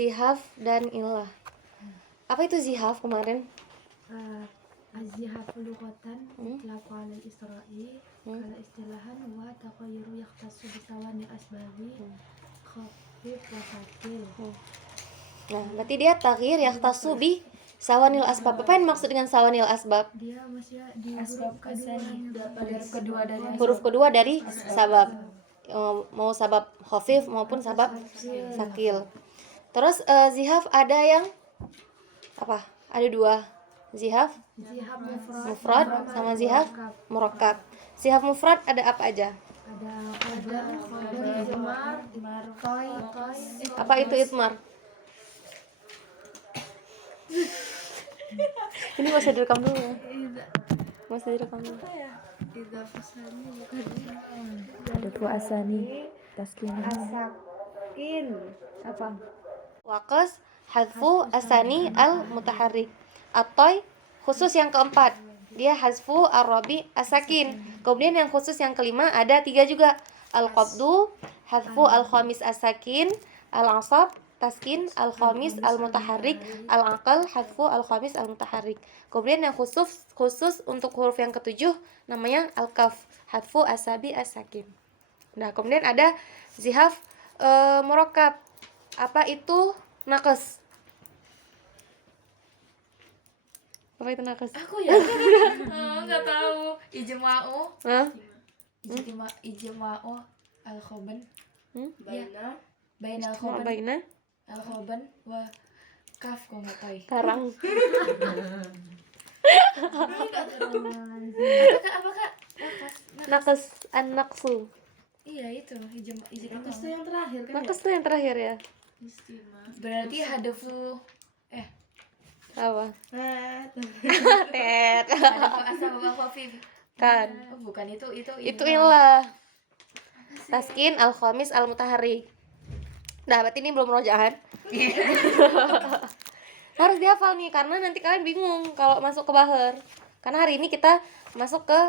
zihaf dan illah. Apa itu zihaf kemarin? Az-zihafu lughatan itlaqu 'ala al-isra'i kala istilahan wa taghayyuru yahtassu bi sawani asbabi khafif wa thaqil. Nah, berarti dia taghyir yahtassu bi sawanil asbab. Apa yang maksud dengan sawanil asbab? Dia maksudnya di Asbab asani Huruf kedua dari sabab. Mau sabab khafif maupun sabab sakil. Terus zihaf ada yang apa? Ada dua. Zihaf zihab mufrad sama zihaf murakkab. Zihaf mufrad ada apa aja? ada khabar jamar toy Apa itu itmar? Ini masih direkam dulu ya? Masih direkam dulu. Ada dua asani taskin. Apa? Waqas hadfu asani al mutaharrik. Atoy khusus yang keempat, dia hazfu ar-rabi asakin. Kemudian yang khusus yang kelima ada 3 juga. Al-qabdu, hazfu al-khamis asakin, al-asab, taskin, al-khamis al-mutaharrik, al-aqal, hazfu al-khamis al-mutaharrik. Kemudian yang khusus untuk huruf yang ketujuh namanya al-kaf, hazfu asabi asakin. Nah, kemudian ada zihaf murakkab. Apa itu naqas? Apa itu naqas? Aku ya nggak tahu. Ijma'u. Hah? Ijma'u al-khoban. Baina Bain Ijma' al-khoban. baina Al-khoban wa kaf kok nggak tahu. tarang. Apakah Naqas an-naqsu. Iya itu ijma'. Naqas itu yang terakhir kan? Naqas tuh yang terakhir ya. Berarti hadafu Apa? Ah, Tet. hadafu asal wa khafif. Kan. Oh, bukan itu Itu illah. Taskin al-khamis al-mutaharrik. Nah, berarti ini belum rojahan. Harus dihafal nih karena nanti kalian bingung kalau masuk ke bahar. Karena hari ini kita masuk ke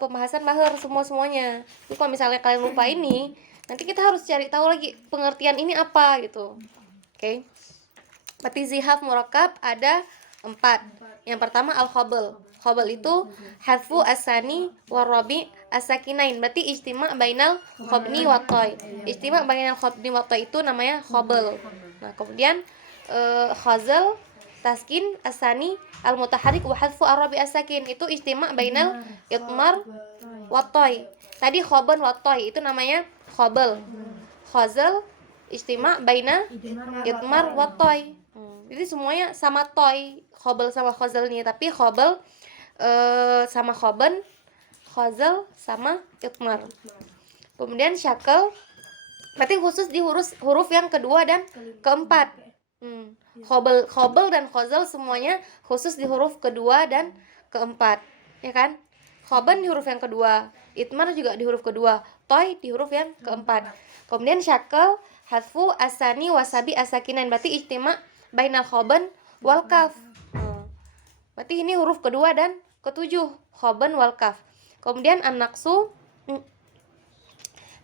pembahasan bahar semuanya. Jadi kalau misalnya kalian lupa ini, nanti kita harus cari tahu lagi pengertian ini apa gitu. Oke. Berarti zihaf murakkab ada 4. Yang pertama al-khabal. Khabal itu hadfu asani warabi asakinain. Berarti ijtima' bainal khabni wa toy. Ijtima' bainal khabni wa toy itu namanya khabal. Nah, kemudian khazal taskin asani al-mutaharrik wa hadfu arabi asakin itu ijtima' bainal itmar wa toy. Tadi khaban wa toy itu namanya khabal. Khazal ijtima' baina itmar wa toy. Jadi semuanya sama toy, khabal sama khazal nih, tapi khabal sama khoban, khazal sama itmar. Kemudian syakal berarti khusus di huruf yang kedua dan keempat. Khobal dan khazal semuanya khusus di huruf kedua dan keempat, ya kan? Khoban di huruf yang kedua, itmar juga di huruf kedua, toy di huruf yang keempat. Kemudian syakal hadfu asani wasabi asakinan, berarti ijtima' bainal khoban wal kaf. Berarti ini huruf kedua dan ketujuh, khoban wal kaf. Kemudian an-naqsu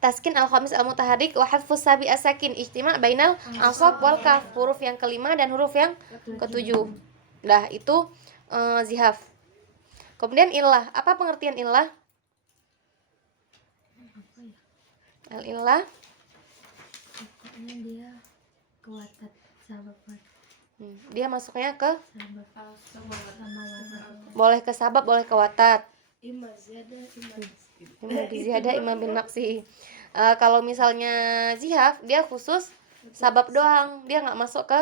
taskin al-khamis al-mutaharrik wa hadfu sabi asakin ijtima' bainal asab wal kaf, huruf yang kelima dan huruf yang ketujuh. Nah, itu zihaf. Kemudian illah, apa pengertian illah? Al-illah pokoknya dia kewatat sabab dia masuknya ke sabab sama watat. boleh ke sabab, boleh ke watat. Imam Ziyada, Imam Ziyada, Imam bin Naqsi. Kalau misalnya zihaf, dia khusus sabab doang, dia nggak masuk ke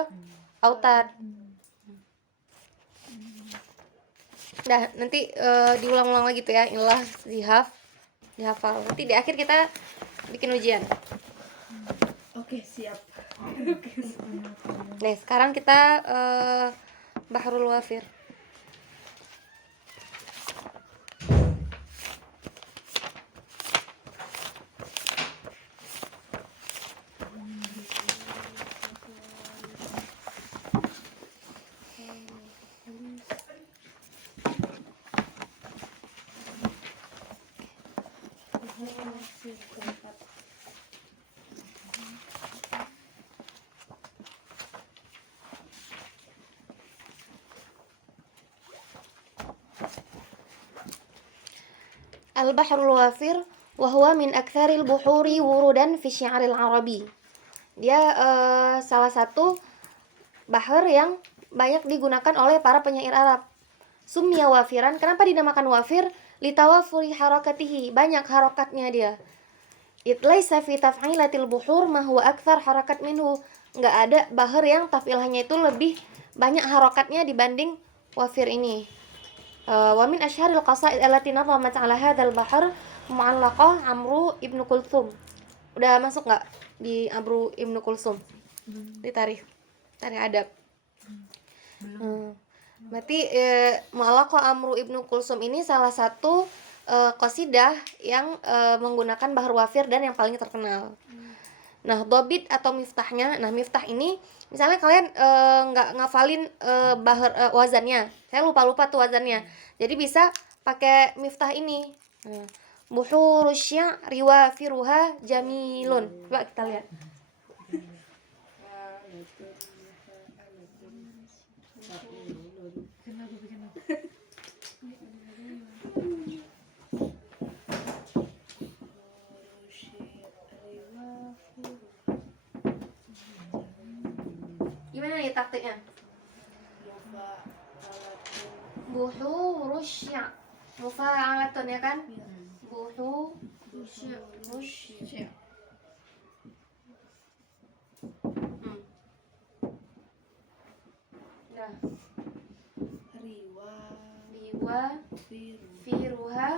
autat. Nah, nanti diulang-ulang lagi tuh ya, illah, zihaf, dihafal. Nanti di akhir kita bikin ujian. Oke, siap. Nih, sekarang kita Bahrul Wafir. al-bahrul wafir wa huwa min aktsaril buhuri wurudan fi syi'aril arabi. Dia salah satu bahar yang banyak digunakan oleh para penyair Arab. Summiya wafiran, kenapa dinamakan wafir? Litawafuri harakatihi, banyak harakatnya dia. Itlaisa fi taf'ilatil buhur ma huwa aktsar harakat minhu. Enggak ada bahar yang taf'ilahnya itu lebih banyak harakatnya dibanding wafir ini. Wa min asyharil qasaid allati nadhamat 'ala hadzal bahr mu'allaqah Amru ibnu Kulthum. Udah masuk enggak di Amru ibnu Kulthum? Di tarikh adab. Berarti mu'allaqah Amru ibnu Kulthum ini salah satu qasidah yang menggunakan bahar wafir dan yang paling terkenal. Nah, dhabit atau miftahnya. Nah, miftah ini misalnya kalian nggak ngafalin bahar wazannya. Saya lupa tuh wazannya. Jadi bisa pakai miftah ini. Buhurus syi'ri wafiruha jamilun. Coba kita lihat. Gimana nih taktiknya? Buhurus syi'. Mufa'alatun ya kan? Buhurus syi'. Nah, riwa firuha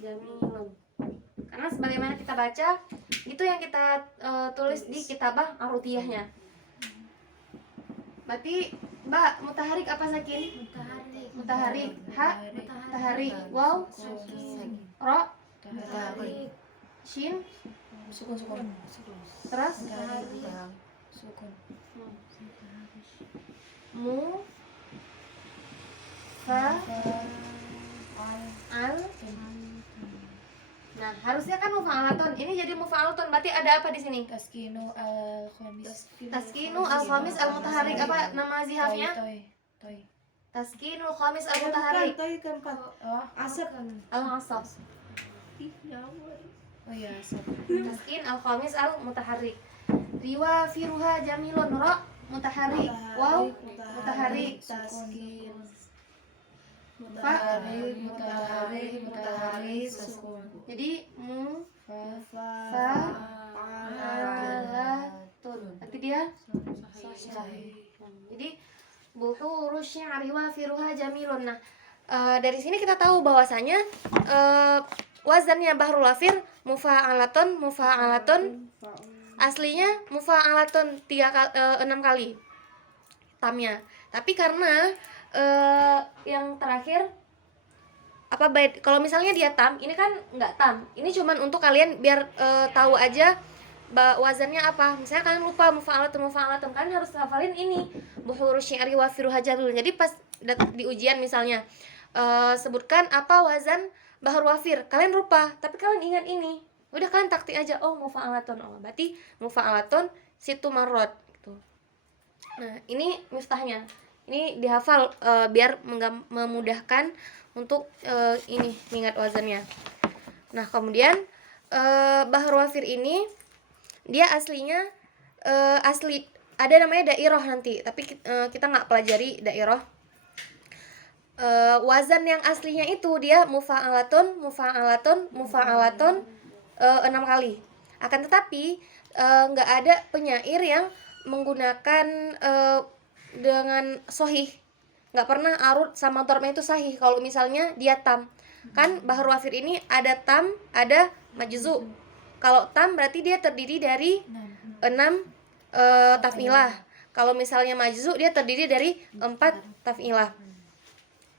jamilun. Karena sebagaimana kita baca itu yang kita tulis di kitabah arutiyahnya. Berarti Mbak, mutaharik apa sakin? Mutaharik. Ha? Mutaharik. Waw? Ro? Mutaharik. Shin? Sukun. Terus? Sukun. Mu? Fa? Al? Nah, harusnya kan mufa'alatun. Ini jadi mufa'alatun. Berarti ada apa di sini? Taskinu al-khamis. Taskinu al-khamis al-mutaharik. Apa nama zihafnya? Toy. Taskinul khamis al-mutaharik. Toy keempat. Oh, Asap. Al-asab. Ih, nyawar. oh ya, sab. Taskin al-khamis al-mutaharik. Riwa firuha jamilun. Ra mutaharik. Waw mutaharik. Taskin. Mutaharik, sukun. Jadi mu fa'alatun. Berarti dia sahih. Jadi buhurus syi'ri wa firuha jamilun. Nah, dari sini kita tahu bahwasanya wazannya bahrul wafir mufa'alatun. Aslinya mufa'alatun 6 kali tamnya. Tapi karena yang terakhir apa bait, kalau misalnya dia tam, ini kan nggak tam. Ini cuman untuk kalian biar tahu aja wazannya apa. Misalnya kalian lupa mufa'alatun, kalian harus hafalin ini buhurus syi'ri wa firuha jamilun. Jadi pas di ujian misalnya sebutkan apa wazan bahar wafir, kalian lupa, tapi kalian ingat ini. Udah kalian taktik aja, oh mufa'alatun. Oh, berarti mufa'alatun situ marrot gitu. Nah, ini miftahnya. Ini dihafal biar memudahkan untuk ini mengingat wazannya. Nah, kemudian bahar wafir ini dia aslinya asli ada namanya dairah nanti, tapi kita nggak pelajari dairah. Wazan yang aslinya itu dia mufa'alatun 6 kali. Akan tetapi nggak ada penyair yang menggunakan dengan sohih, nggak pernah arut sama dormnya itu sahih. Kalau misalnya dia tam, kan bahar wafir ini ada tam, ada majzu. Kalau tam berarti dia terdiri dari 6 taf'ilah. Kalau misalnya majzu dia terdiri dari 4 taf'ilah.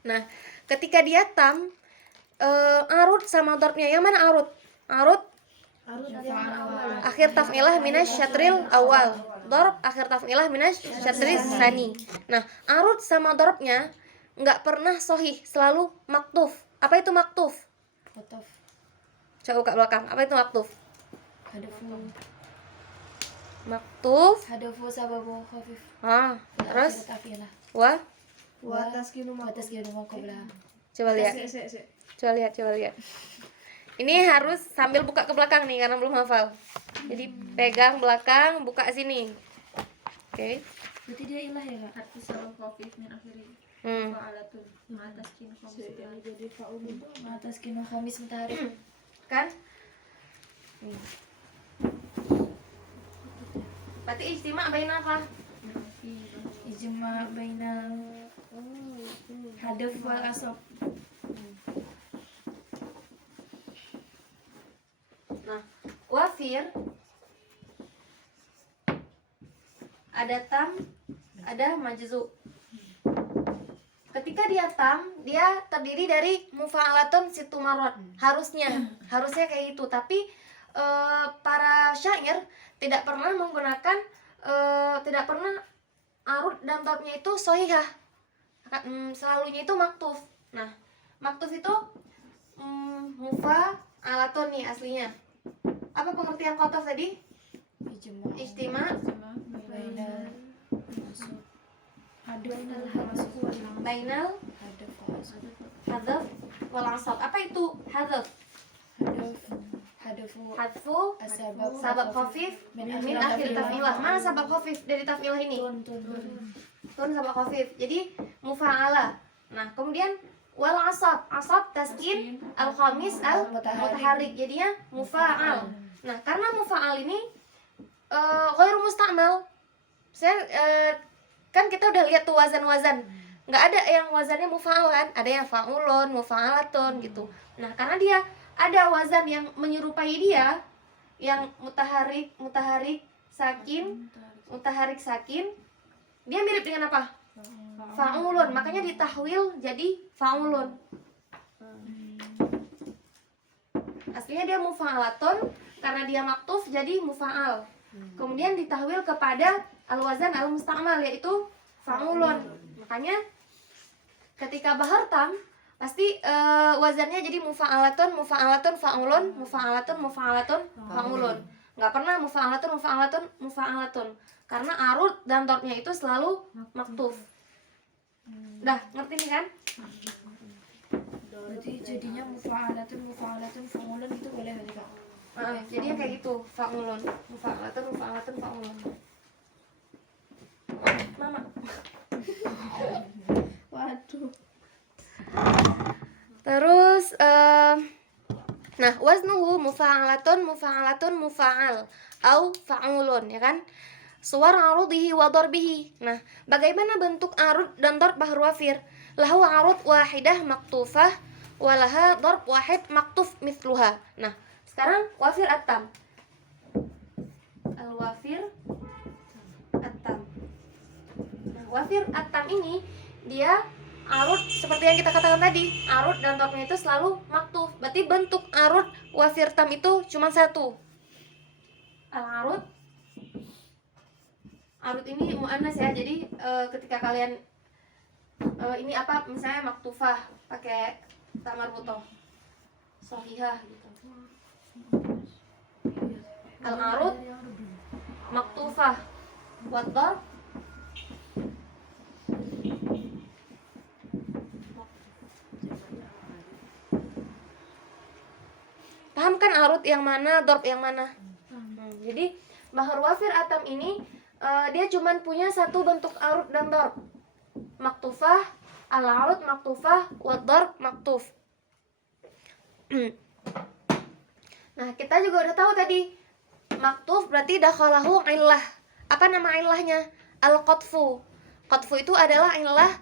Nah, ketika dia tam arut sama dormnya, yang mana arut? Arut akhir taf'ilah minas syatril awal, dorb akhir taf'ilah minas syatril sani. Nah, arut sama dorobnya nggak pernah sohih, selalu maktuf. Apa itu maktuf? Fotof. Coba buka belakang. Apa itu maktuf? Hadafu. Maktuf. Hadafu sababu khafif. Terus Tafilah. wa Wataskinu qabla. Coba lihat. Coba lihat. Ini harus sambil buka ke belakang nih karena belum hafal. Jadi pegang belakang, buka sini. Oke. Berarti dia ilah ya, Kak? Hati salam khafif min akhiri. Hmm. Fa'alatun atas kin khamis. jadi faul itu Atas kinu khamis matahari. Kan? Berarti ijtima baina apa? Ijma bainal hadaf wal asab. Nah, wafir ada tam, ada majzu. Ketika dia tam, dia terdiri dari mufa'alatun situ marot. Harusnya kayak gitu. Tapi para syair tidak pernah menggunakan tidak pernah arud dan dhabnya itu sohihah. Selalunya itu maktuf. Nah, maktuf itu mufa'alatun nih aslinya. Apa pengertian qataf tadi? Ijtima Bainal bainal hadaf wal asab. Apa itu hadaf? Hadfu sabab khafif min akhir taf'ilah. Mana sabab khafif dari taf'ilah ini? Tun sabab khafif. Jadi mufa'ala. Nah, kemudian wal asab taskin al khamis al mutaharrik. Jadinya mufa'al. Nah, karena mufa'al ini ghairu musta'mal. Saya kan kita udah lihat tuh wazan-wazan. Nggak ada yang wazannya mufa'alan, ada yang fa'ulun, mufa'alatun gitu. Nah, karena dia ada wazan yang menyerupai dia, yang mutaharik sakin, dia mirip dengan apa? Fa'ulun, makanya ditahwil jadi fa'ulun. Aslinya dia mufa'alatun, karena dia maktuf jadi mufa'al. Kemudian ditahwil kepada al-wazan al-musta'mal, yaitu fa'ulun. Makanya ketika bahar tam pasti wazannya jadi mufa'alatun fa'ulun, mufa'alatun fa'ulun. Nggak pernah mufa'alatun karena arud dan dhabnya itu selalu maktuf. Dah ngerti nih kan? Berarti jadinya mufa'alatun fa'ulun itu boleh berarti, Kak? Jadinya kayak gitu, fa'ulun, mufa'alatun fa'ulun. Mama. waduh Terus nah, waznuhu mufa'alatun mufa'al au fa'ulun, ya kan? Suwar arudihi wa darbihi. Nah, bagaimana bentuk arud dan darb bahar wafir? Lahu arud wahidah maktufah walaha darb wahid maktuf mithluha. Nah, sekarang wafir at-tam. Al-wafir at-tam. Nah, wafir at-tam ini dia arud seperti yang kita katakan tadi, arud dan dhabnya itu selalu maktuf. Berarti bentuk arud wafir tam itu cuma satu. Al-arud. Arud ini muannas ya. Jadi ketika kalian ini apa misalnya maktufah pakai ta marbutoh. Shahihah gitu. Al-arud maktufah wa dharb paham kan arud yang mana, dorb yang mana? Jadi bahar wafir atam ini dia cuman punya satu bentuk arud dan dorb. Maktufah, al-arud maktufah, wad-dorb maktuf. Nah, kita juga udah tahu tadi maktuf berarti dakhalahu illah. Apa nama illahnya? Al-qatfu. Qatfu itu adalah illah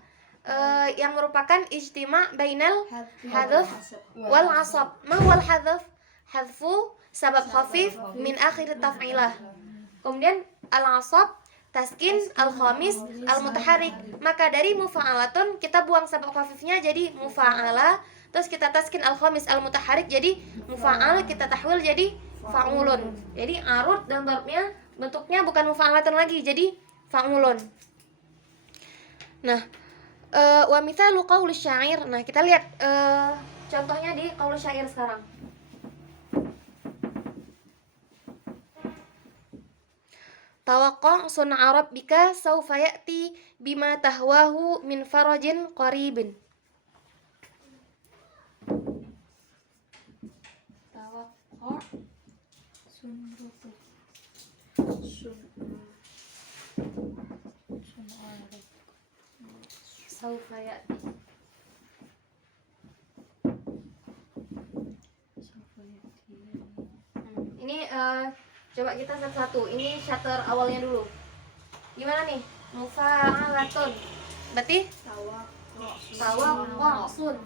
yang merupakan ijtima bainal hadaf wal asab. Ma wal hadaf? Hadfu sabab khafif min akhir taf'ilah. Kemudian al-asab taskin al-khamis al-mutaharrik. Maka dari mufa'alatun kita buang sabab khafifnya jadi mufa'ala, terus kita taskin al-khamis al-mutaharrik jadi mufa'al, kita tahwil jadi fa'ulun. Jadi arud dan darbnya bentuknya bukan mufa'alatun lagi, jadi fa'ulun. Nah, wa mithalu qauli syair. Nah, kita lihat contohnya di qaul syair sekarang. Tawaqqa' sun'a rabbika sawfa ya'ti bima tahwahu min farajin qaribin. Tawaqqa' Sunrutu. sawfa ya'ti. Ini coba kita satu-satu. Ini shutter awalnya dulu. Gimana nih? Mufa'alatun. Berarti tawaqqa'sun.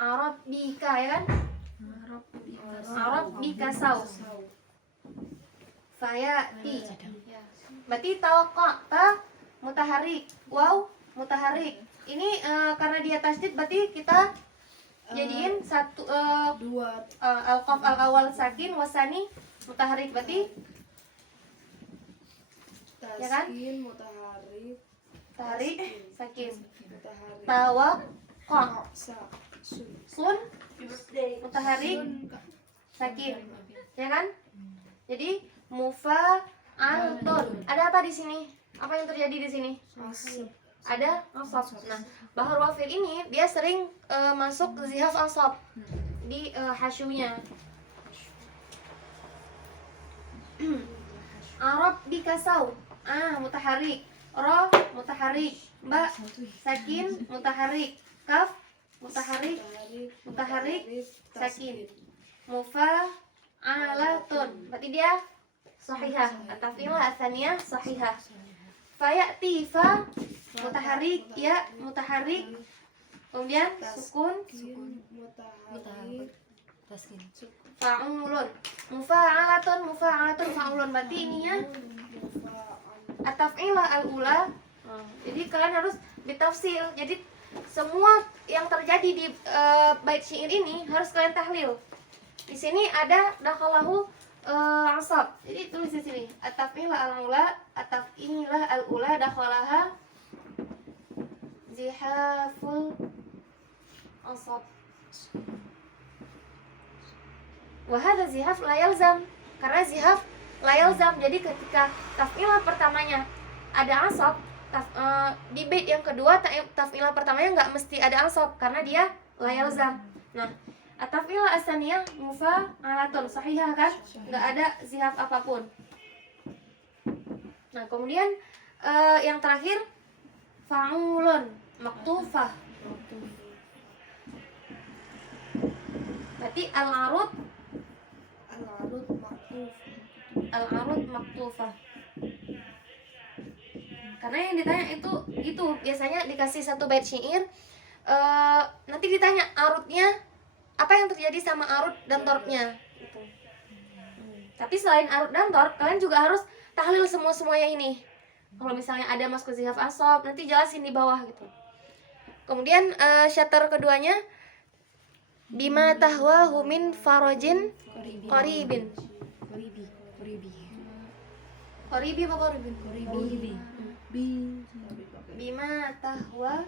Arabbika ya kan? Arabbika saw. Fayati. Berarti tawaqqa' mutaharik. Wow, mutaharik. Ini karena dia tasdid berarti kita jadiin satu Dua. al-qaf al-awal sakin wasani mutaharik berarti ya kan? Taskin, mutaharik, tarik sakin. mutaharik. Tawaqqa' Sa. Sun. sun mutaharik sakin. Ya kan? Jadi mufa'alatun. Ada apa di sini? Apa yang terjadi di sini? Asab. Ada asab. Nah, bahar wafil ini dia sering masuk zihaf asab di hasyunya. Arab bikasau. Mutaharik. Ra mutaharik. Ba sakin mutaharik. Kaf mutaharik. Mutaharik sakin. Mufa'alatun. Berarti dia sahihah. At-taf'ilah ats-tsaniyah sahihah. Fayati fa mutaharik ya mutaharik. Kemudian sukun Mutaharik. fa'ulun. Mufa'alatun fa'ulun. Berarti ininya at-taf'ilah al-ula. Jadi kalian harus ditafsil. Jadi semua yang terjadi di bait syair ini harus kalian tahlil. Di sini ada dakhalahu asab. Jadi tulis di sini at-taf'ilah al-ula, at-taf'ilah al-ula dakhalaha zihaful asab. Wa hadza zihaf la yalzam. Karena zihaf la yalzam. Jadi ketika taf'ilah pertamanya ada asab, di bait yang kedua taf'ilah pertamanya nggak mesti ada asab karena dia la yalzam. Nah, at-taf'ilah as-tsaniyah mufa'alatun sahihah kan? Nggak ada zihaf apapun. Nah, kemudian yang terakhir fa'ulun maktufah. Berarti al-arud maktufah. Karena yang ditanya itu biasanya dikasih satu bait syair, nanti ditanya arudnya apa yang terjadi sama arud dan torpnya gitu. Tapi selain arud dan torp, kalian juga harus tahlil semuanya ini. Kalau misalnya ada masuk zihaf asab, nanti jelasin di bawah gitu. Kemudian shutter keduanya bima tahwahu min farajin qaribin. Qaribi apa qaribin? Bima tahwa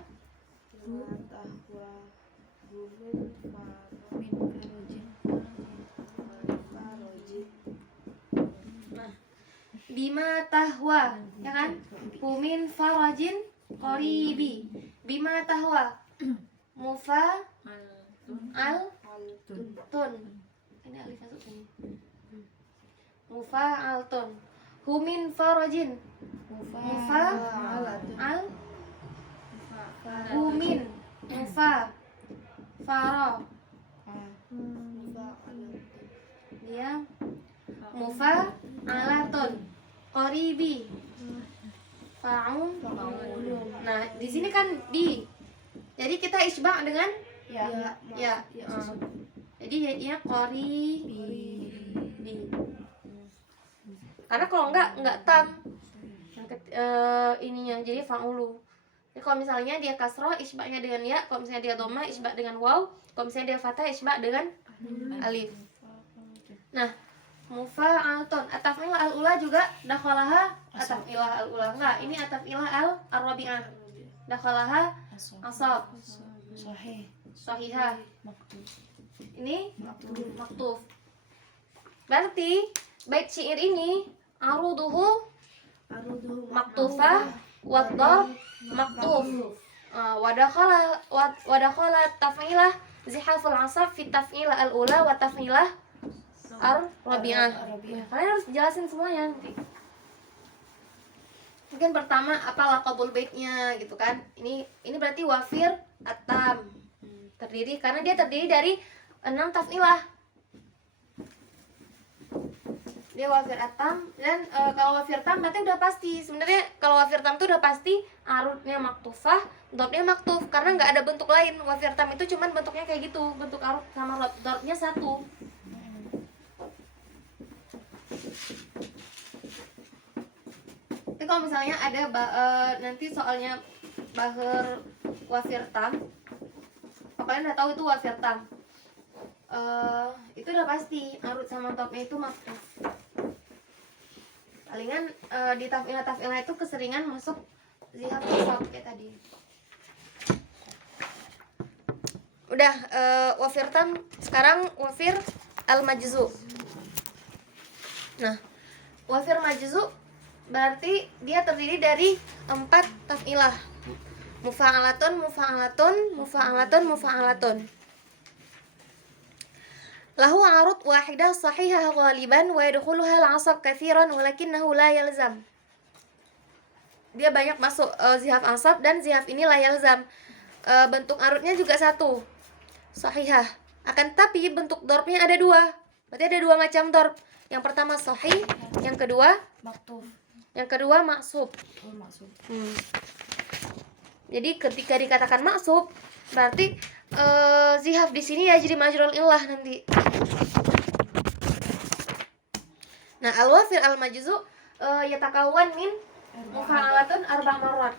bima tahwa, ya kan? Min farajin qaribi. Bima tahwa mufa al tun. Ini alif masuk sini. Mufa al tun. Humin farajin. Mufa al humin. Mufa fara. Dia mufa alatun. Qaribi. Fa'un. Nah, di sini kan di. Jadi kita isbah dengan ya. Jadi jadinya qaribi. Karena kalau enggak tam yang ininya jadi fa'ulu. Jadi kalau misalnya dia kasroh isbahnya dengan ya, kalau misalnya dia dhamma isbah dengan waw, kalau misalnya dia fathah isbah dengan alif. Nah, mufa'alatun at-taf'ilah al-ula juga dakhalaha at-taf'ilah al-ula. Enggak, ini at-taf'ilah al-rabi'ah. Dakhalaha asab. Sahihah. Ini maktuf. Berarti bait syair ini aruduhu Aruduhu maktufah wadhab maktuf. Wadakhala taf'ilah zihaful asab fi taf'ilah al-ula wa taf'ilah ar-rabi'ah. Ya, kalian harus jelasin semuanya nanti. Mungkin pertama apa laqabul baitnya gitu kan. Ini berarti wafir atam. Terdiri karena dia terdiri dari 6 taf'ilah. Dia wafir atam dan kalau wafir tam berarti udah pasti. Sebenarnya kalau wafir tam itu udah pasti arutnya maktufah, dhabnya maktuf karena nggak ada bentuk lain. Wafir tam itu cuman bentuknya kayak gitu, bentuk arut sama dhabnya satu. Tapi kalau misalnya ada nanti soalnya bahar wafir tam, kalian udah tahu itu wafir tam. Itu udah pasti arut sama dhabnya itu maktuf. Palingan di taf'ilah itu keseringan masuk zihab asab kayak tadi. Udah wafir tam, sekarang wafir al-majzu. Nah, wafir majzu berarti dia terdiri dari 4 taf'ilah. Mufa'alatun, mufa'alatun, mufa'alatun, mufa'alatun. Lahu arud wahidah sahihah ghaliban wa yadkhuluha al-'asab katsiran walakinnahu la yalzam. Dia banyak masuk zihaf asab dan zihaf ini la yalzam. Bentuk arutnya juga satu. Sahihah. Akan tapi bentuk darbnya ada 2. Berarti ada 2 macam darb. Yang pertama sahih, yang kedua maktuf. yang kedua maksub. Oh, maksud. Jadi ketika dikatakan maksub berarti zihaf di sini ya jadi majrul illah nanti. Nah, al-wafir al-majzu yatakawwan min mufa'alatun 4 marrat.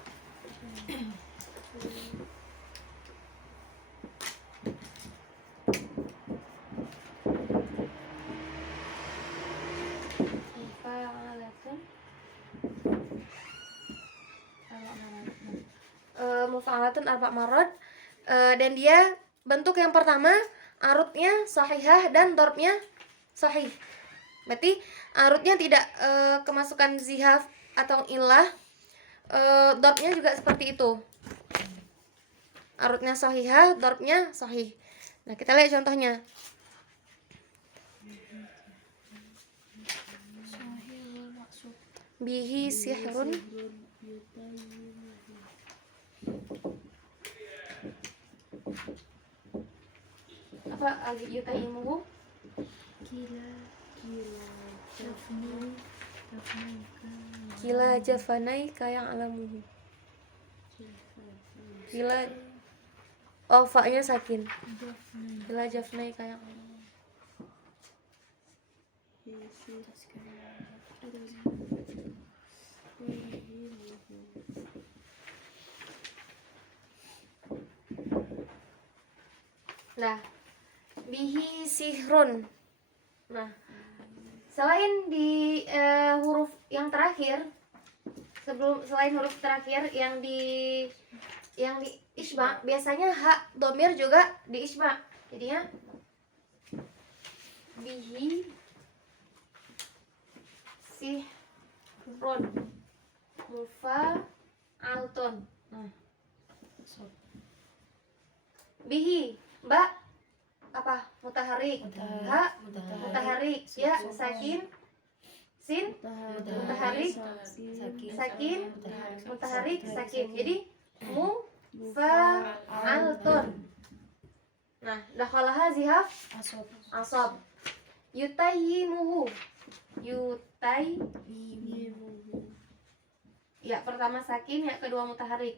Mufa'alatun 4 marrat. Dan dia bentuk yang pertama arutnya sahihah dan darbnya sahih. Berarti arutnya tidak kemasukan zihaf atau illah. Darbnya juga seperti itu. Arutnya sahihah, darbnya sahih. Nah, kita lihat contohnya. Bihi sihrun apa lagi yutaimuhu kila jafanai kayang alamuhu. Kila fa-nya sakin. Kila jafnai kayang alamuhu. Nah, bihi sihrun. Nah, selain di huruf yang terakhir, selain huruf terakhir yang di isma, biasanya hak domir juga di isma. Jadinya bihi sihrun mufa'altun. Nah, bihi ba apa mutaharik, ha mutaharik, ya sakin, sin mutaharik, sakin mutaharik, sakin. Jadi mufa'altun. Nah, dakhalaha zihaf asab. Yutayyimuhu. Ya, pertama sakin, ya kedua mutaharik.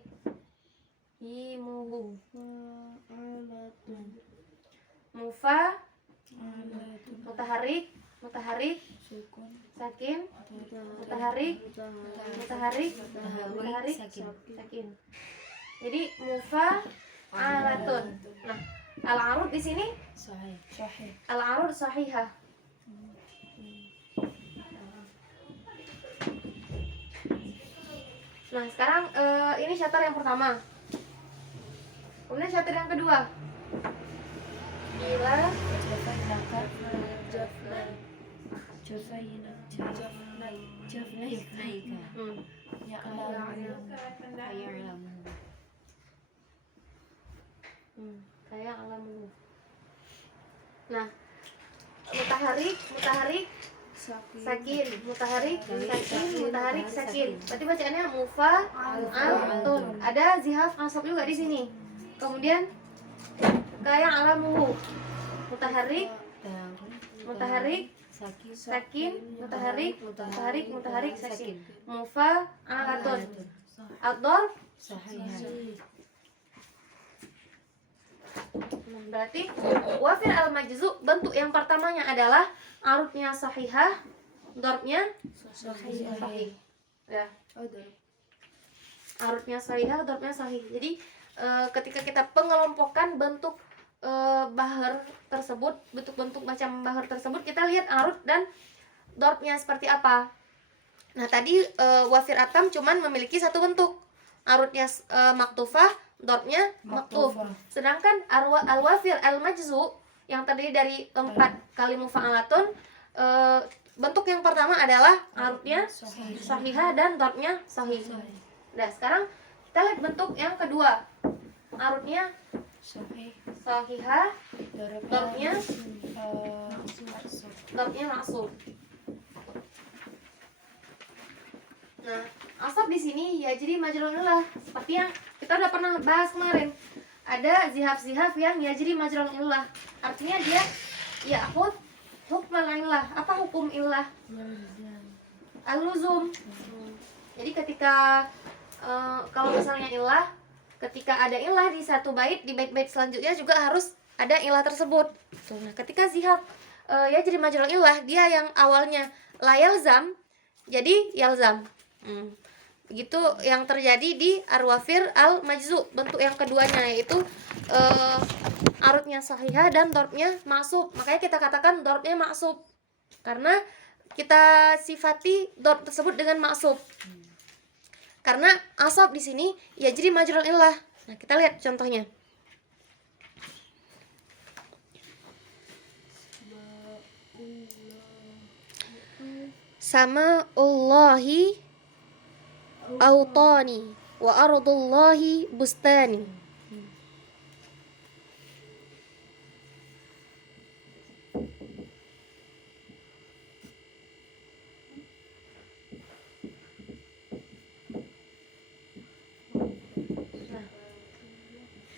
Yimuhu. Mufa mutaharik, sakin, mutaharik, sakin. Jadi mufa alatun. Nah, al-arud di sini sahih. Al-arud sahihah. Nah, sekarang ini syatar yang pertama. Kemudian syatar yang kedua. Bila Jafnaika. Hmm. Ya'lamu. Kayak alamu. Nah, mutaharik sakin, mutaharik sakin. Berarti bacaannya mufa'alun. Ada zihaf ansab juga di sini. Kemudian kayak alamu. Mutaharik sakin, mutaharik sakin. Mufa'alatun. Ad-dharb berarti wafir al-majzu bentuk yang pertamanya adalah arutnya sahihah, darbnya sahih. Ya, arutnya sahihah, darbnya sahih. Jadi ketika kita pengelompokan bentuk bahar tersebut, bentuk-bentuk macam bahar tersebut, kita lihat arut dan darbnya seperti apa. Nah, tadi wafir atam cuman memiliki satu bentuk. Arutnya maktufah, darbnya maktuf. Sedangkan al-wafir al-majzu yang terdiri dari 4 kali mufa'alatun, bentuk yang pertama adalah arutnya sahihah dan darbnya sahih. Nah, sekarang kita lihat bentuk yang kedua. Arutnya sahihah, darbnya maksuf. Nah, asab di sini ya jadi majrurullah, seperti yang kita udah pernah bahas kemarin. Ada zihaf-zihaf yang ya jadi majrurullah. Artinya dia ya'khud hukmal illah. Apa hukum illah? Al-luzum. Jadi ketika kalau misalnya illah, ketika ada illah di satu bait, di bait-bait selanjutnya juga harus ada illah tersebut. Nah, ketika zihaf ya jadi majrurullah, dia yang awalnya la yalzam jadi yalzam. Begitu yang terjadi di arwafir al-majzu, bentuk yang keduanya, yaitu arutnya sahihah dan darbnya maksub. Makanya kita katakan darbnya maksub karena kita sifati darb tersebut dengan maksub. Karena asab di sini ya jadi majrul illah. Nah, kita lihat contohnya. Sama Allahi autani wa ardullahi bustani.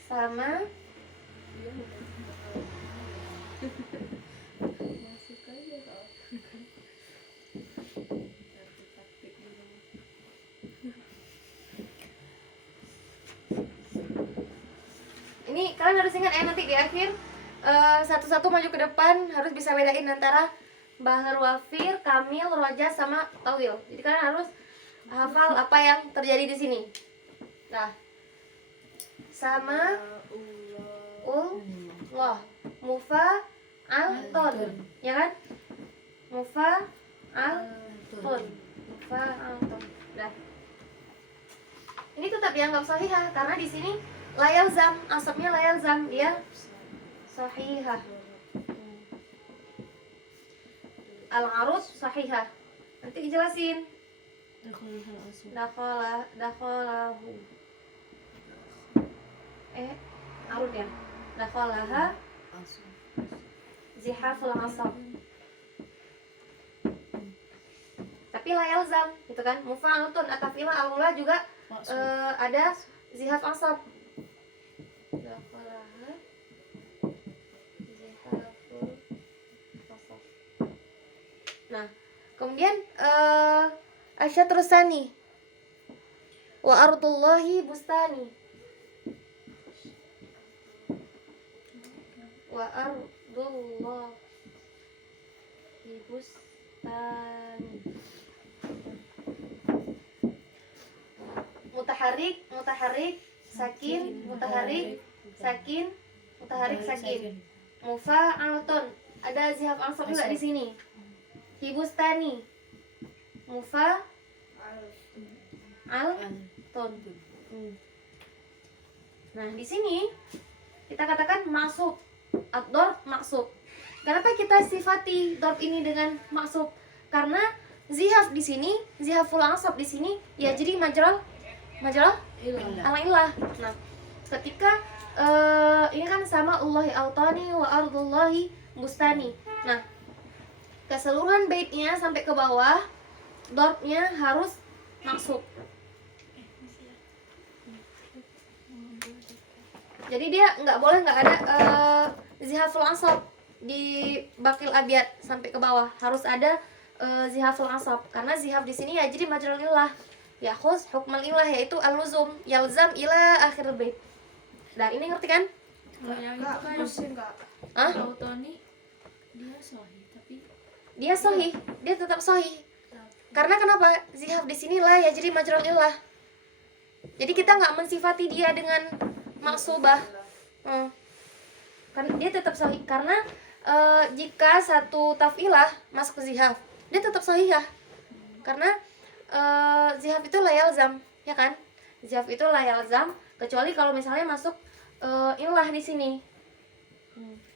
Sama ini kalian harus ingat nanti di akhir satu-satu maju ke depan harus bisa bedain antara bahar wafir, kamil, roja sama tawil. Jadi kalian harus hafal apa yang terjadi di sini. Nah, sama Allah, mufa al-ton, ya kan? Mufa al-ton, mufa al-ton. Nah, ini tetap dianggap sahihah karena di sini layal zam, asapnya layal zam, dia sahihah. Al-arud sahihah. Nanti dijelasin. Dakhalahu. Arud ya. Dakhalaha zihaful asab. Tapi layal zam, gitu kan? Mufa'alatun atafila al-ula juga ada zihaf asab. Dakhalaha zihaful asab. Nah, kemudian asyatrusani wa ardullahi bustani. Wa ardullahi bustani. Mutaharrik, sakin, mutaharrik, sakin, sakin. Mufa'alatun, ada zihaf ansab juga di sini. Hibustani, mufa al-ton. Nah, di sini kita katakan maksub, ad-darb maksub. Kenapa kita sifati darb ini dengan maksub? Karena zihaf di sini, zihaful ansab di sini ya jadi majral al-illah. Nah, ketika ini kan sama Allahi autani wa ardullahi bustani. Nah, keseluruhan baitnya sampai ke bawah darbnya harus maksub. Jadi dia nggak ada zihaful ansab di bakil abyad sampai ke bawah, harus ada zihaful ansab karena zihaf di sini ya jadi majrul illah ya khus hukmal illah yaitu al-luzum yalzam ila akhir bait. Nah, ini ngerti kan? Kalau yang itu Kak, kan pusing kak. Hah? Autoni dia sahih tapi Dia sahih, dia tetap sahih. Karena kenapa? Zihaf di sini lah ya jadi majrul illah. Jadi kita nggak mensifati dia dengan maksubah. Karena dia tetap sahih karena jika satu tafilah masuk ke zihaf, dia tetap sahihah. Karena zihaf itu la yalzam, ya kan? Zihaf itu la yalzam kecuali kalau misalnya masuk illah di sini.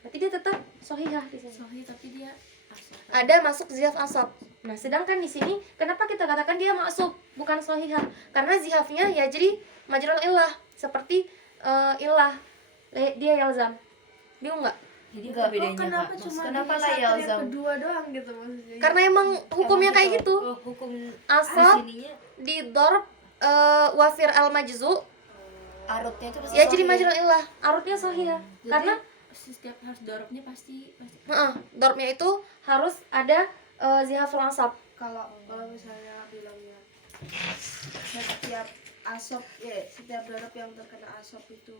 Berarti dia tetap sahihah di sini. sahih tapi dia asal. Ada masuk zihaf ansab. Nah, sedangkan di sini kenapa kita katakan dia maksub bukan sahihah? Karena zihafnya ya jadi majrul illah seperti illah dia yalzam. Bingung nggak? Jadi apa bedanya kenapa Kak? cuma Kenapa di lah satu ya yang kedua doang gitu maksudnya? Karena emang hukumnya kayak gitu. Oh, hukum Asab sininya di dorb wafir al majzu arutnya itu ya jadi majrul illah. Arutnya sahihah. Jadi Karena setiap harus dorobnya pasti dorbnya itu harus ada zihaful ansab. Kalau misalnya bilangnya setiap asop setiap darab yang terkena asop itu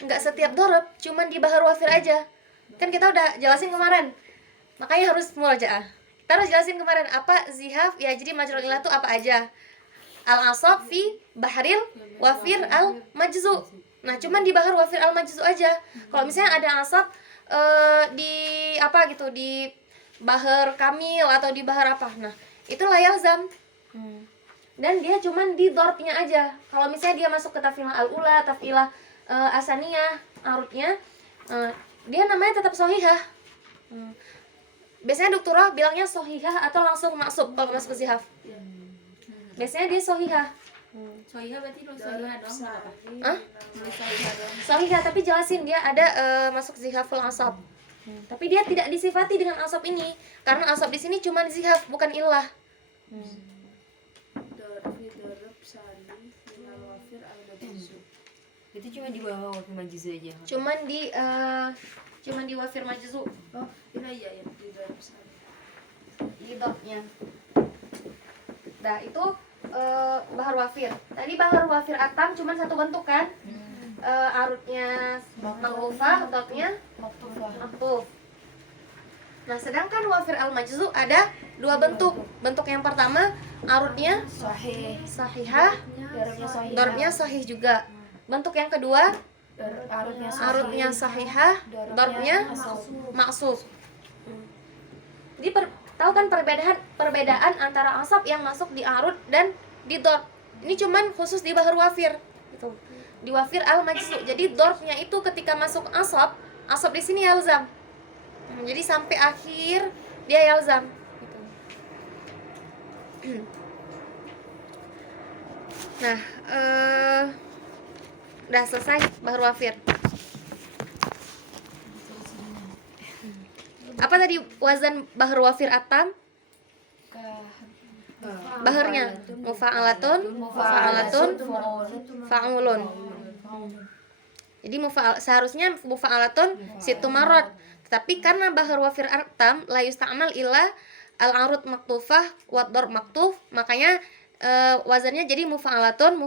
Nggak setiap dorb, cuman di bahar wafir aja. Kan kita udah jelasin kemarin. Makanya harus murajaah. Kita harus jelasin kemarin apa zihaf ya jadi majrul illah itu apa aja. Al asab fi bahril wafir al majzu. Nah, cuman di bahar wafir al majzu aja. Kalau misalnya ada asab di apa gitu di bahar kamil atau di bahar apa. Nah, itu la yalzam. Dan dia cuman di dorpnya aja. Kalau misalnya dia masuk ke tafilah al-ula, tafilah asaniyah, arutnya dia namanya tetap sahihah. Biasanya doktorah bilangnya sahihah atau langsung maksub kalau masuk ke zihaf. Biasanya dia sahihah. sahih berarti lu sahih dong nggak apa-apa. Hah? Lu sahih dong. Sahihah tapi jelasin dia ada masuk zihaful ansab. Tapi dia tidak disifati dengan ansab ini karena ansab di sini cuma zihaf bukan illah. darab sani minal wafir al majzu. itu cuma di bawah waktu majuz aja. Cuman di wafir majzu Oh, iya di darab sani. di dotnya. Nah, itu bahar wafir. Tadi bahar wafir atam cuman satu bentuk kan? Arutnya makrufah, dotnya maktuf. Nah, sedangkan wafir al majzu ada dua bentuk. Bentuk yang pertama arutnya Sahih. sahihah, Darabnya sahih. darbnya sahih juga. Bentuk yang kedua arutnya sahihah, darbnya maksuf. Jadi tahu kan perbedaan antara asab yang masuk di arut dan di dorb. Ini cuman khusus di bahar wafir gitu. Di wafir al majzu. Jadi dorbnya itu ketika masuk asab di sini yalzam. Jadi sampai akhir dia yalzam gitu. Nah, udah selesai bahar wafir. Apa tadi wazan bahar wafir atam? Baharnya mufa'alatun, fa'ulun. Jadi seharusnya mufa'alatun situ marot. Tapi karena bahar wafir atam la yusta'mal illa al-arud maktufah wa darb maktuf, makanya wazannya jadi mufa'alatun,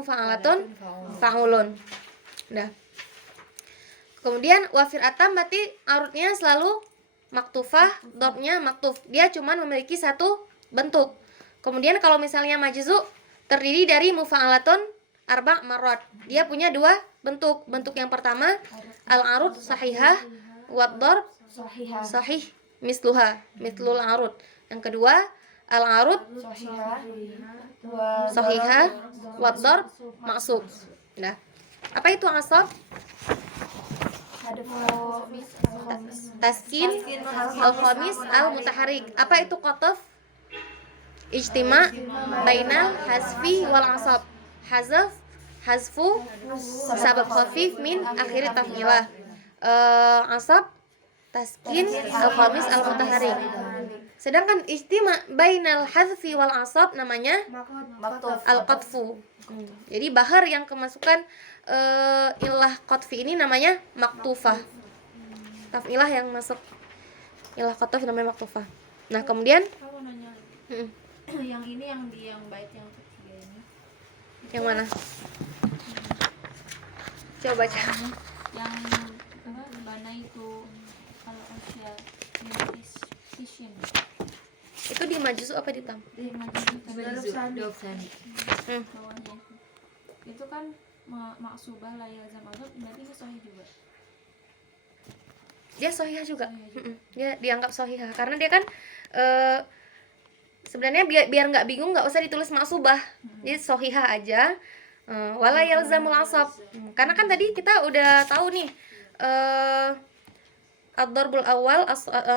fa'ulun. Nah. Kemudian wafir atam berarti arutnya selalu maktufah, darbnya maktuf. Dia cuman memiliki satu bentuk. Kemudian kalau misalnya majzu terdiri dari mufa'alatun arba' marrat. Dia punya dua bentuk. Bentuk yang pertama al-arud sahihah wa darb sahih misluha, mislul arud. Yang kedua al-arud sahihah wa darb maksub. Nah, apa itu asab? Ada taskin al-khamis al-mutaharik. Apa itu qataf? Ijtima bainal hasfi wal asab. Hazfu sabab khafif min akhir taf'ilah. Asab taskin al-khamis al-mutaharik. Sedangkan ijtima bainal hazfi wal asab namanya al-qatfu. Jadi bahar yang kemasukan ilah qatfi ini namanya maktufah. Taf'ilah yang masuk ilah qatf namanya maktufah. Nah, kemudian Aku nanya yang ini yang di yang bait yang ketiga ini yang mana? Coba baca. yang apa bana itu kalau Asia musician Itu di majuzu apa di tam? di majlis Doksani. bawahnya itu kan maksubah la yalzam adab berarti ini sahih juga. Dia sohihah juga. Sahih juga. Dia dianggap sohihah karena dia kan sebenarnya biar nggak bingung nggak usah ditulis maksubah. Jadi sohihah aja. Wala yalzamul asab. Karena kan tadi kita udah tahu nih ad-darbul awal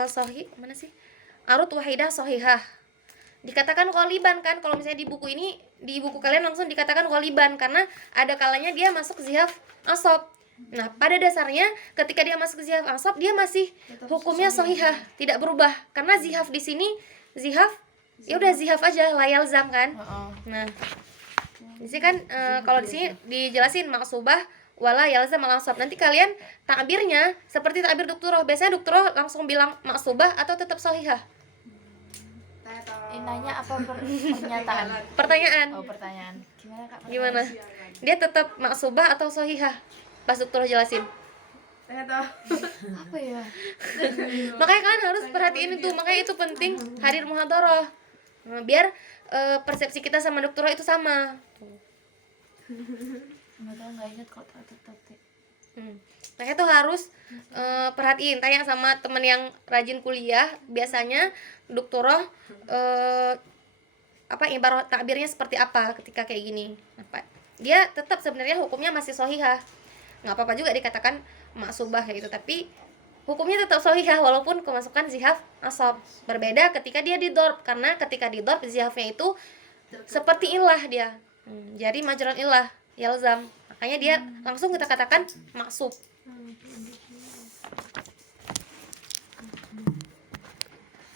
sahih mana sih? Arut wahidah sohihah. Dikatakan qaliban kan, kalau misalnya di buku ini, di buku kalian langsung dikatakan qaliban karena ada kalanya dia masuk zihaf asab. Nah, pada dasarnya ketika dia masuk zihaf asab, dia masih hukumnya sohihah, tidak berubah. Karena zihaf di sini zihaf ya udah zihaf aja, la yalzam kan. Nah, di sini kan kalau di sini dijelasin maksubah wala yalzam al asab. Nanti kalian takbirnya seperti takbir dokturoh. Biasanya dokturoh langsung bilang maksubah atau tetap sohihah. Nanya apa pernyataan? Pertanyaan. Oh, pertanyaan. Gimana Kak? Gimana? Dia tetap maksubah atau sohihah? Pas dokter jelasin. Apa ya? Makanya kalian harus perhatiin itu. Makanya itu penting hadir muhadharah. Nah, biar persepsi kita sama dokter itu sama. Enggak tahu, enggak ingat kok tetap. Makanya itu harus perhatiin, tanya sama temen yang rajin kuliah. Biasanya dokterah apa ibarat takbirnya seperti apa ketika kayak gini. Apa? Dia tetap sebenarnya hukumnya masih sohihah. Nggak apa-apa juga dikatakan maksubah kayak gitu, tapi hukumnya tetap sohihah walaupun kemasukan zihaf asab. Berbeda ketika dia didorb, karena ketika didorb zihafnya itu seperti ilah dia. Jadi majron ilah yalzam. Makanya dia langsung kita katakan maksub.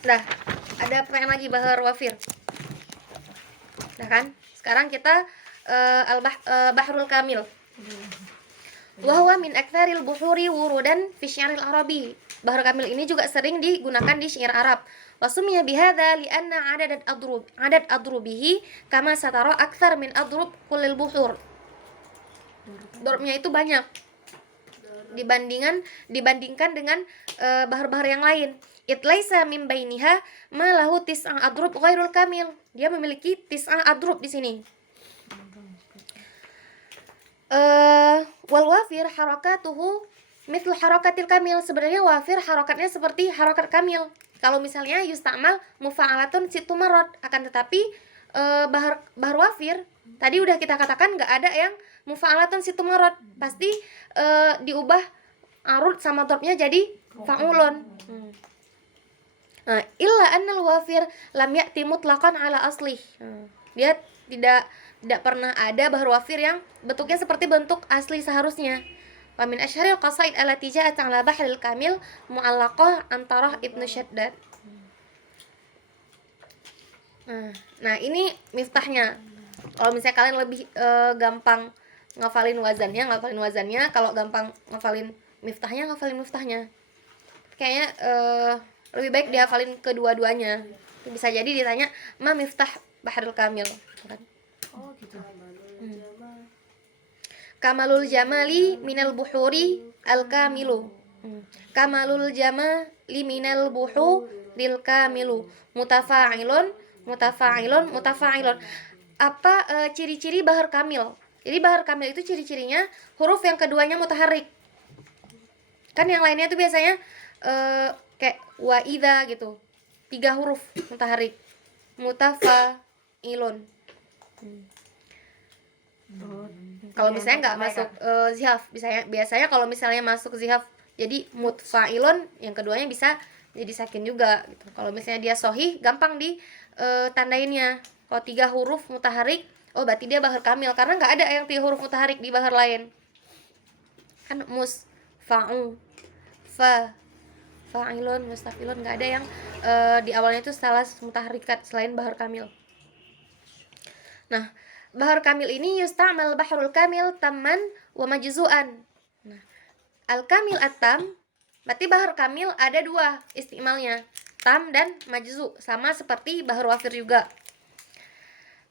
Nah, ada pertanyaan lagi bahar wafir. Nah kan, sekarang kita Bahrul Kamil. Wa huwa min aktsaril buhuri wurudan fi syi'ril arabi. Bahrul Kamil ini juga sering digunakan di syair Arab. Wa sumiya bihadza li'anna adad adrubihi kama satara aktsar min adrub kullil buhur. Dorobnya itu banyak dibandingkan dengan bahar-bahar yang lain. Itlaisa min bainiha ma lahu tis'a adrub ghairul kamil. Dia memiliki tis'a adrub di sini. Wal wafir harakatuhu mithlu harakatil kamil. Sebenarnya wafir harakatnya seperti harakat kamil. Kalau misalnya yusta'mal mufa'alatun situ marot, akan tetapi bahar wafir tadi udah kita katakan nggak ada yang mufa'alatun situ marot, pasti diubah arut sama dropnya jadi fa'ulun. Nah, illa annal wafir lam ya'ti mutlaqan ala aslih. Dia tidak pernah ada bahar wafir yang bentuknya seperti bentuk asli seharusnya. Wa min asyharil qasaid allati ja'at ala bahril kamil mu'allaqah antara Ibnu Syaddad. Nah, ini miftahnya. Kalau misalnya kalian lebih gampang ngafalin wazannya, kalau gampang ngafalin miftahnya. Kayaknya lebih baik dihafalin kedua-duanya. Bisa jadi ditanya, "Ma miftah Bahrul Kamil?" Kan? Oh, gitu. Kamalul jamali minal buhuri al-kamilu. Kamalul jamali minal buhuril kamilu. Mutafa'ilun. Apa ciri-ciri bahar kamil? Jadi bahar kamil itu ciri-cirinya huruf yang keduanya mutaharrik. Kan yang lainnya itu biasanya kayak wa idza gitu. 3 huruf mutaharrik. Mutafa'ilun. Kalau misalnya nggak masuk zihaf, biasanya kalau misalnya masuk zihaf jadi mutfa'ilun yang keduanya bisa jadi sakin juga gitu. Kalau misalnya dia sohih gampang di tandainnya. Kalau 3 huruf mutaharik, oh berarti dia bahar kamil karena nggak ada yang 3 huruf mutaharik di bahar lain. Kan mus, fa'u, fa, fa'ilun, mustafilun, nggak ada yang di awalnya itu salah mutaharikat selain bahar kamil. Nah, bahar kamil ini yusta'mal bahrul kamil tamman wa majzu'an. Nah, al kamil at-tam berarti bahar kamil ada 2 istimalnya, tam dan majzu, sama seperti bahar wafir juga.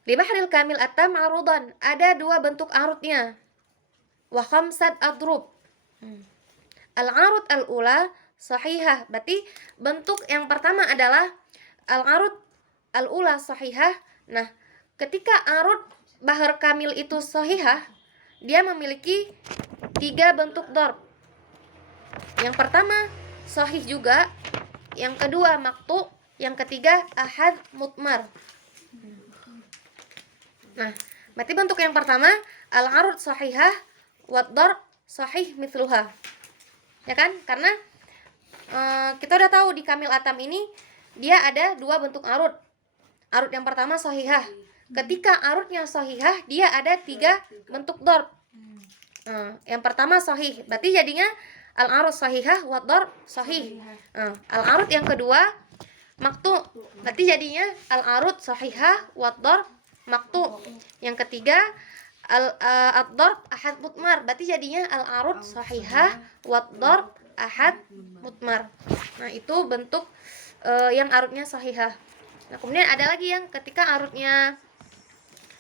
Di bahril kamil at-tam arudan, ada 2 bentuk arutnya. Wa khamsat adrub. Al-arud al-ula sahihah, berarti bentuk yang pertama adalah al-arud al-ula sahihah. Nah, ketika arud bahar kamil itu sahihah, dia memiliki 3 bentuk darb. Yang pertama sahih juga, yang kedua maktu, yang ketiga ahad mutmar. Nah, berarti bentuk yang pertama al-arud sahihah wa darb sahih mithluha. Ya kan? Karena kita udah tahu di kamil atam ini dia ada 2 bentuk arud. Arud yang pertama sahihah. Ketika arudnya sahihah, dia ada 3 bentuk darb. Yang pertama sahih, berarti jadinya al-arud sahihah wa darb sahih. Al-arud yang kedua maktu, berarti jadinya al-arud sahihah wa darb maktu. Yang ketiga ad-darb ahad mutmar, berarti jadinya al-arud sahihah wa darb ahad mutmar. Nah, itu bentuk yang arudnya sahihah. Nah, kemudian ada lagi yang ketika arudnya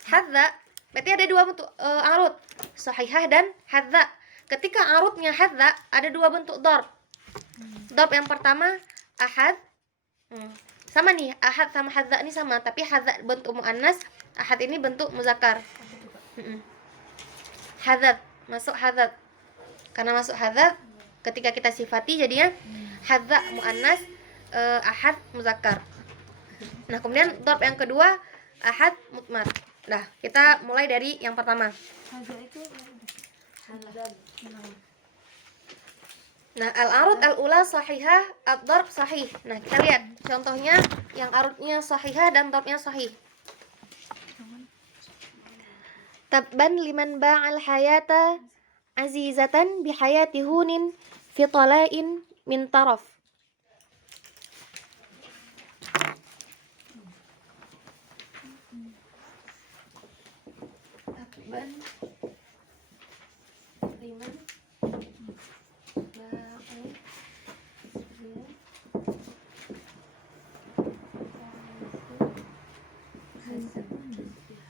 hadza, berarti ada 2 bentuk arud, sahihah dan hadza. Ketika arudnya hadza ada 2 bentuk darb. Darb yang pertama ahad. Sama nih, ahad sama hadza ini sama, tapi hadza bentuk muannas, ahad ini bentuk muzakkar. Hadzat, masuk hadzat. Karena masuk hadzat, ketika kita sifati jadinya hadza muannas, ahad muzakkar. Nah, kemudian darb yang kedua ahad mutmar. Nah, kita mulai dari yang pertama. Haza itu Nah, al-arud al-ula sahihah, ad-darb sahih. Nah, kita lihat contohnya yang arudnya sahihah dan darbnya sahih. Tabban liman ba'al hayata azizatan bihayati hunin fi tala'in min taraf. Tabban liman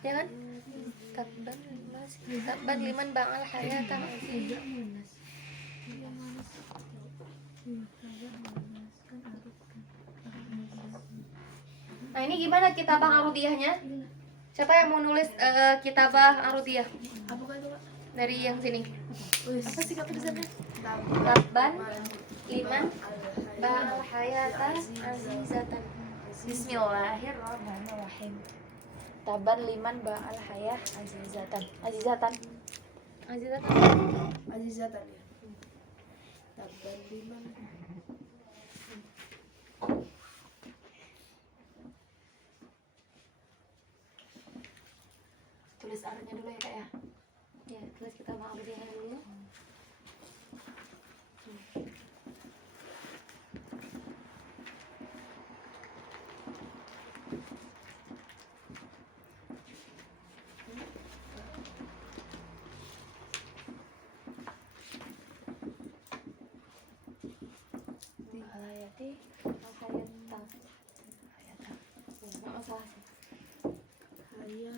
ya kan? Tabban liman ba'al hayata azizah. Nah, ini gimana kitabah arudiyahnya? Siapa yang mau nulis kitabah arudiyah? Apakah itu, Kak? Dari yang sini. Apa sih kak tulisannya? Tabban liman ba'al hayata azizatan. Bismillahirrahmanirrahim. Taban liman ba'al hayah azizatan. Azizatan. Azizatan. Azizatan ya. Tabban liman. Tulis arahnya dulu ya kak ya. Ya, tulis kita mau arahnya dulu. Hayati, hayata, nggak masalah sih. Haya.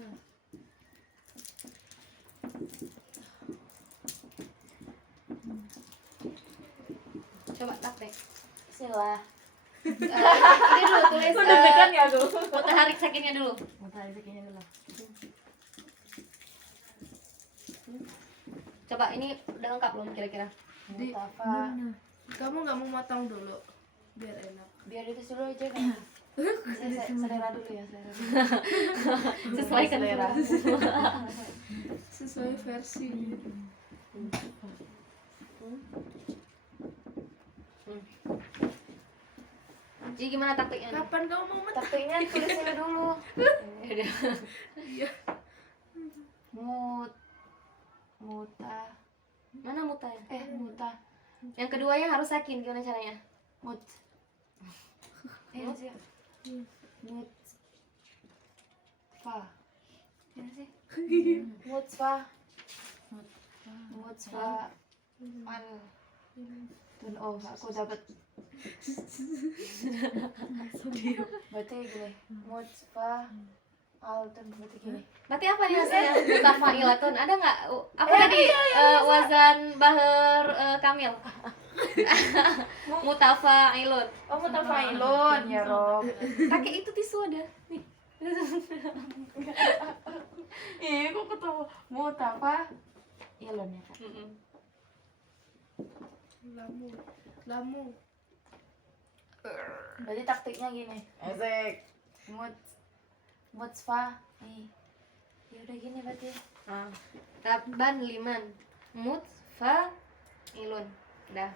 Coba praktek. Bismillah. Ini dulu tulis. Deg-degan ya aku. Mutaharik sakinnya dulu. Mutaharik sakinnya dulu. Coba ini udah lengkap belum kira-kira? Mustafa. Kamu nggak mau matang dulu biar enak. Biar itu dulu aja kan. Selera dulu ya, selera. Sesuaikan selera. Sesuai versi. Jadi gimana taktiknya? Kapan kamu mau Taktiknya tulis dulu. Iya. Muta. Mana muta ya? Muta. Yang keduanya harus sakin, gimana caranya? Mut. Sih. Mut. Fa. Gimana sih? Mutfa. Al. Dan aku dapat. Berarti gini. Mutfa. Al dan berarti gini. Berarti apa nih hasilnya? Mutafa'ilatun. Ada nggak? Apa tadi wazan bahar kamil? Mutafa'ilun. Oh, mutafailun ya Rob. Pakai itu tisu ada. Nih. Iya, kok ketemu mutafailun ya Kak. Lamu. Berarti taktiknya gini. Asik. Mutfa. Nih. Ya udah gini berarti. Taban liman. Mutfa'ilun. Dah.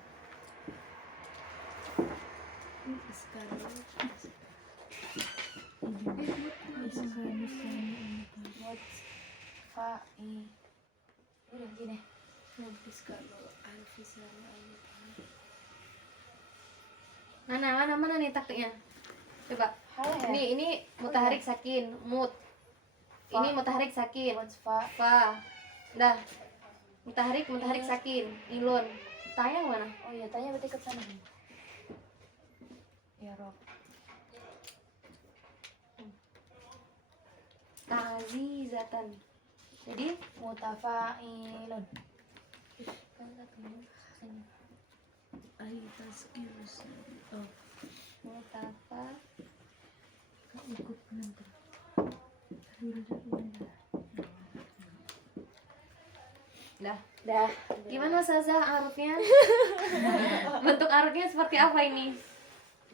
Udah gini. Mana nih taktiknya? Coba. Ini mutaharik sakin, mut. Ini mutaharik sakin, Mutfa. fa. Dah. Mutaharik sakin, ilun. Tanya mana? Oh iya, tanya berarti ke sana. Ya Rob. Ta'zizatan. Jadi Mutafailun. mutafa Dah. Gimana Ustazah arutnya? Bentuk arutnya seperti apa ini?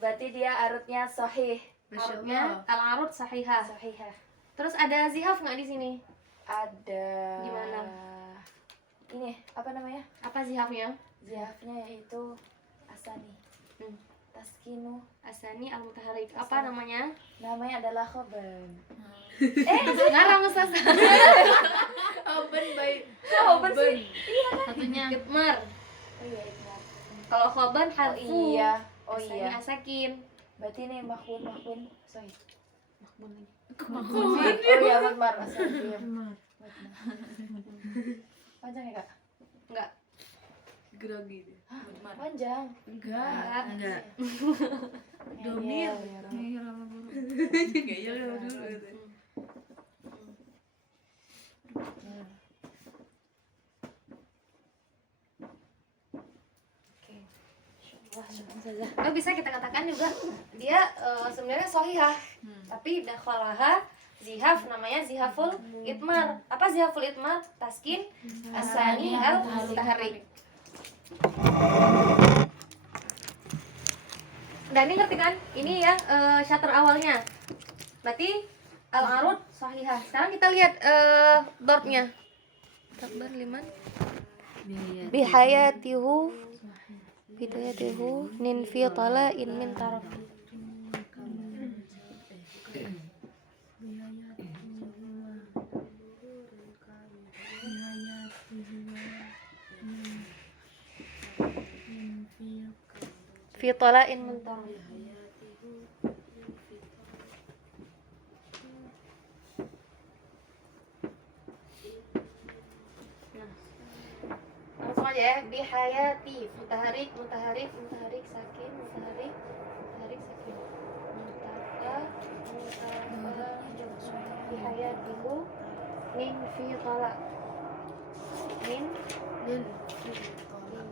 Berarti dia arutnya sahih. Arutnya al-arut sahihah. Sahihah. Terus ada zihaf nggak di sini? Ada. Gimana? Ini apa namanya? Apa zihafnya? Zihafnya yaitu asani. Taskinu. Asani al-mutaharik. Apa namanya? Namanya adalah khoban. Ngarang Ustazah. Open by. Khoban sih. Satunya itmar. Oh iya, ingat. Kalau khoban Oh harfu. iya. Oh Asani iya. asakin. Berarti ini mahbun. Sorry. Makbul lagi. Oh iya, makmar. Astagfirullah. Panjang ya, Kak? Enggak. Grogi. Panjang. Enggak. Domir. Enggak ya dulu. Oh, bisa kita katakan juga dia sebenarnya sohihah, tapi dakhalaha zihaf, namanya zihaful itmar. Apa zihaful itmar? Taskin asani al mutaharik. Dan ini ngerti kan? Ini ya syater awalnya. Berarti al-arud sahihah. Sekarang kita lihat dotnya. Takbar liman. Bihayatihu bidayatihu nin fi tala'in min taraf. Fi tala'in min taraf. Langsung aja ya, bihayati, mutaharik, sakin, mutaharik, sakin, mutafa, bihayatihu, min fi tala, min mutafa,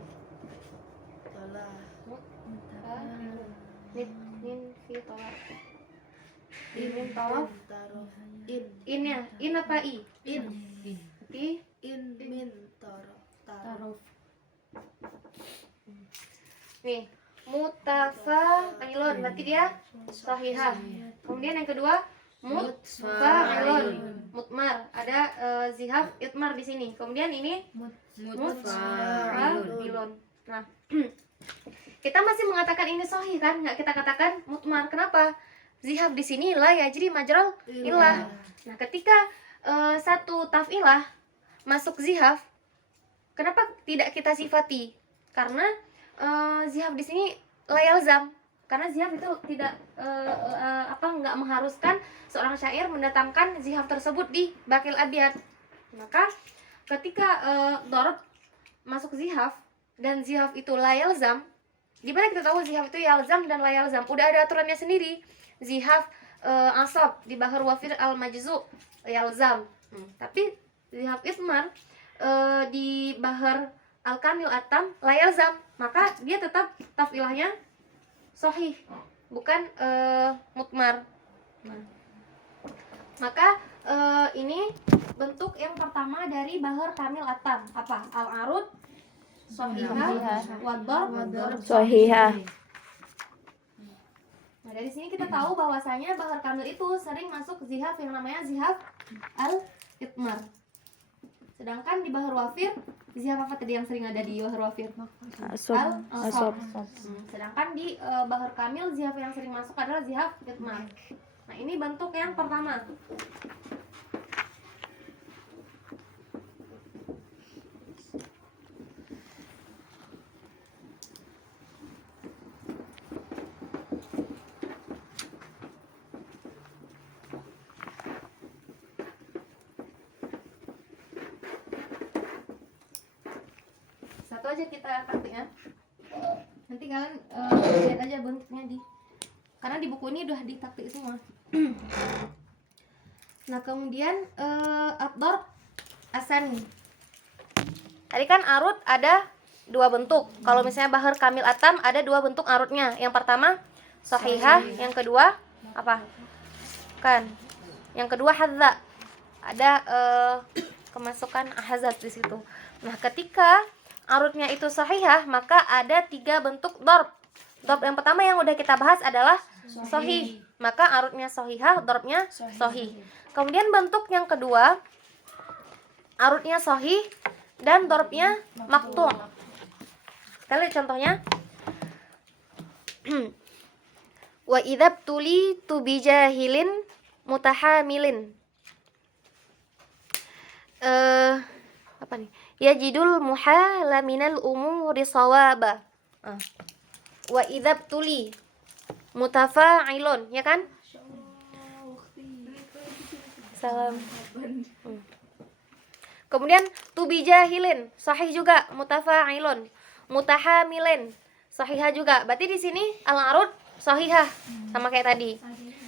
min fi tala, min taraf, in apa i? Berarti min tarof. nih mutafa ailon, berarti dia sahihah. Kemudian yang kedua mutfa ailon, mutmar, ada zihaf itmar di sini. Kemudian ini mutfa ailon. Nah, kita masih mengatakan ini sahih kan, nggak kita katakan mutmar. Kenapa? Zihaf di sini la yajri majral ilah. Nah, ketika satu taf'ilah masuk zihaf, kenapa tidak kita sifati? Karena zihaf di sini la yalzam. Karena zihaf itu tidak nggak mengharuskan seorang syair mendatangkan zihaf tersebut di bakil abyad. Maka ketika dorob masuk zihaf dan zihaf itu la yalzam, gimana kita tahu zihaf itu yalzam dan la yalzam? Udah ada aturannya sendiri. Zihaf asab di bahar wafir al majzu yalzam. Tapi zihaf ismar di bahar al kamil atam la yalzam, maka dia tetap taf'ilahnya sahih, bukan mutmar. Maka ini bentuk yang pertama dari bahar kamil atam, apa? Al-arud sahihah wad-darb Sahihah. Nah, dari sini kita tahu bahwasanya bahar kamil itu sering masuk zihaf yang namanya zihaf al-itmar. Sedangkan di bahar wafir, zihaf apa tadi yang sering ada di bahar wafir? Asab. Sedangkan di bahar kamil, zihaf yang sering masuk adalah zihaf itmar. Nah, ini bentuk yang pertama. Satu aja kita taktik ya. Nanti kalian lihat aja bentuknya karena di buku ini udah ditaktik semua. Nah, kemudian ad-darb asani. Tadi kan arud ada dua bentuk. Kalau misalnya bahar kamil atam ada dua bentuk arudnya. Yang pertama sahihah, yang kedua apa? Kan. Yang kedua hadza. Ada kemasukan ahazat di situ. Nah, ketika arudnya itu sahihah, maka ada tiga bentuk darb. Darb yang pertama yang udah kita bahas adalah sahih. Maka arudnya sahihah, darbnya sahih. Kemudian bentuk yang kedua, arudnya sahih dan darbnya maktu'. Kita lihat contohnya. Wa idzab tuli tu bijahilin mutahamilin. Apa nih? Yajidul muhala minal umuri sawaba. Wa idzab tuli mutafa'ilun, ya kan? Salam. Kemudian tubijahilin, sahih juga, mutafa'ilun. Mutahamilin, sahihah juga. Berarti di sini al-arud sahihah sama kayak tadi.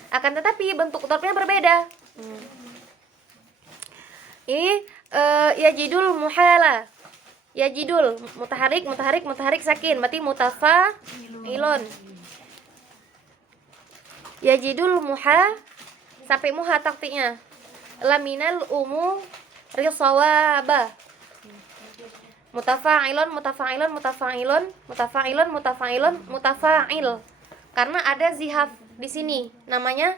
Akan tetapi bentuk darbnya berbeda. Ini yajidul muhala. Yajidul mutaharik sakin, berarti mutafa'ilun. Yajidul muha sampai muha taktiknya. Laminal umu risawaba. Mutafa'ilun. Karena ada zihaf di sini, namanya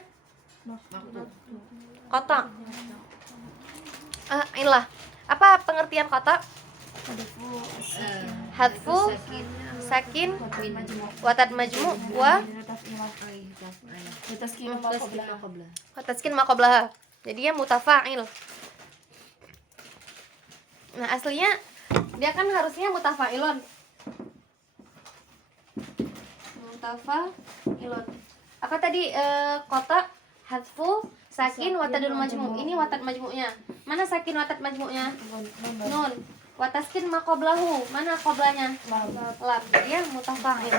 qata'. Ilah. Apa pengertian qata'? Hadfu sakin watad majmu' wa taskin ma qablaha. Jadinya mutafa'il. Nah, aslinya dia kan harusnya mutafa'ilun. Apa tadi qata', hadfu sakin watadul majmu'. Ini watad majmu'nya. Mana sakin watad majmu'nya? Nun. Wataskin ma qablahu. Mana qablanya? Lam. Dia mutafa'il.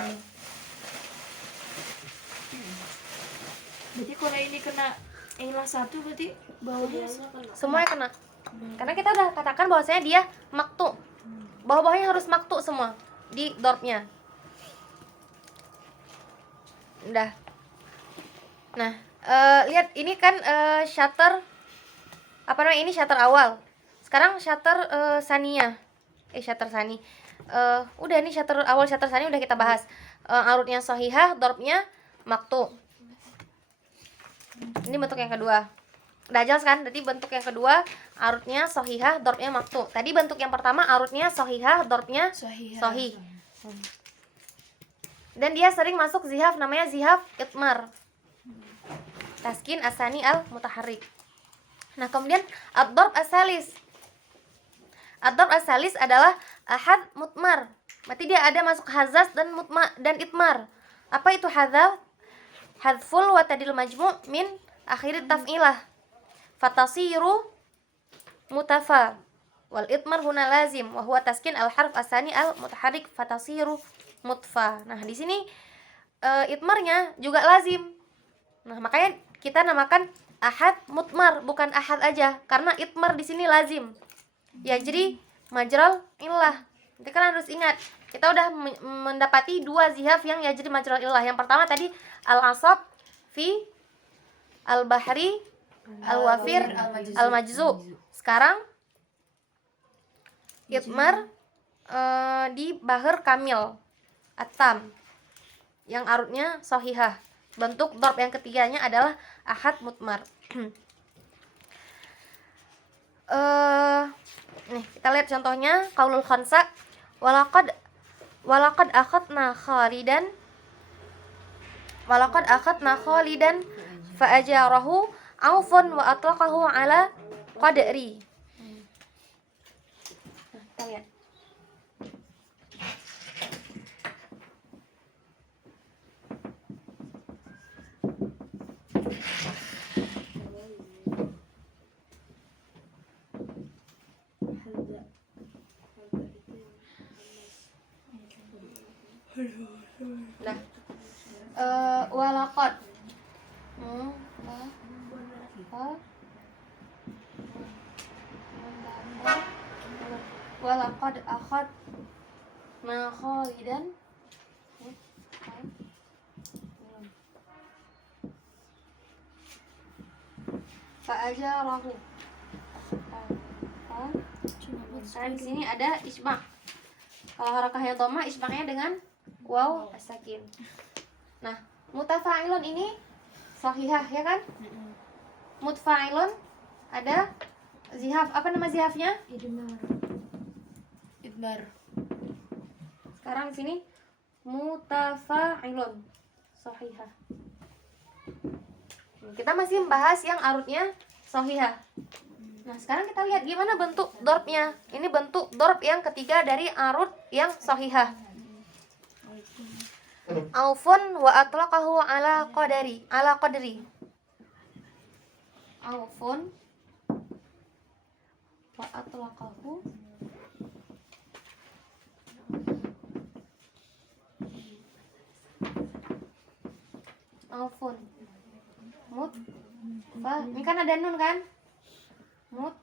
Jadi kalau ini kena ilah satu berarti bawahnya Semuanya kena. Karena kita udah katakan bahwasanya dia maktu. Bawah-bawahnya harus maktu semua di darbnya. Udah. Nah, lihat ini kan shutter apa namanya, ini shutter awal. Sekarang shutter saniyah. Shutter sani. Udah ini shutter awal, shutter sani udah kita bahas. Arudnya sahihah, darbnya maktu. Ini bentuk yang kedua. Udah jelas kan? Jadi bentuk yang kedua arudnya sahihah, darbnya maktu. Tadi bentuk yang pertama arudnya sahihah, darbnya sahih. Dan dia sering masuk zihaf namanya zihaf itmar. Taskin asani al mutaharrik. Nah, kemudian ad-darb asalis. Ad-darb asalis adalah ahad mutmar. Berarti dia ada masuk hazaz dan dan itmar. Apa itu hazaf? Hadful wa tadil majmu' min akhir taf'ilah. Fatasiru mutafa. Wal itmar huna lazim wa huwa taskin al harf asani al mutaharrik fatasiru mutfa. Nah, di sini itmarnya juga lazim. Nah, makanya kita namakan ahad mutmar, bukan ahad aja, karena itmar di sini lazim. Ya, jadi majral illah. Nanti kalian harus ingat, kita udah mendapati dua zihaf yang ya jadi majral illah. Yang pertama tadi al-asab fi al-bahri al-wafir al-majzu. Sekarang itmar di bahar kamil atam yang arutnya sahihah. Bentuk darb yang ketiganya adalah ahad mutmar. Nih, kita lihat contohnya qaulul khansa walaqad akhadna Khalidan fa ajarahu aufun wa atlaqahu ala qadri. Nah, kita lihat. Nah, walaqad walaqad akhadna Khalidan fa ajarahu. Sekarang di sini ada isma'. Kalau harakahnya dhamma, isma'nya dengan waw as-sakin. Nah, mutafa'ilun ini sahihah ya kan? Mutfa'ilun ada zihaf. Apa nama zihafnya? Idmar. Sekarang di sini mutafa'ilun sahihah. Kita masih membahas yang arutnya sahihah. Nah, sekarang kita lihat gimana bentuk dorpnya. Ini bentuk dorp yang ketiga dari arut yang sahihah. Aufun wa atlaqahu ala qadri. Aufun wa atlaqahu aufun mut fa. Ini kan ada nun kan? Mut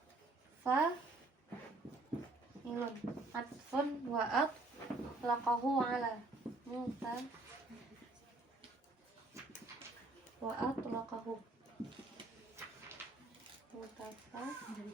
fa ilun atfun wa atlaqahu ala muta wa atlaqahu mutafa dari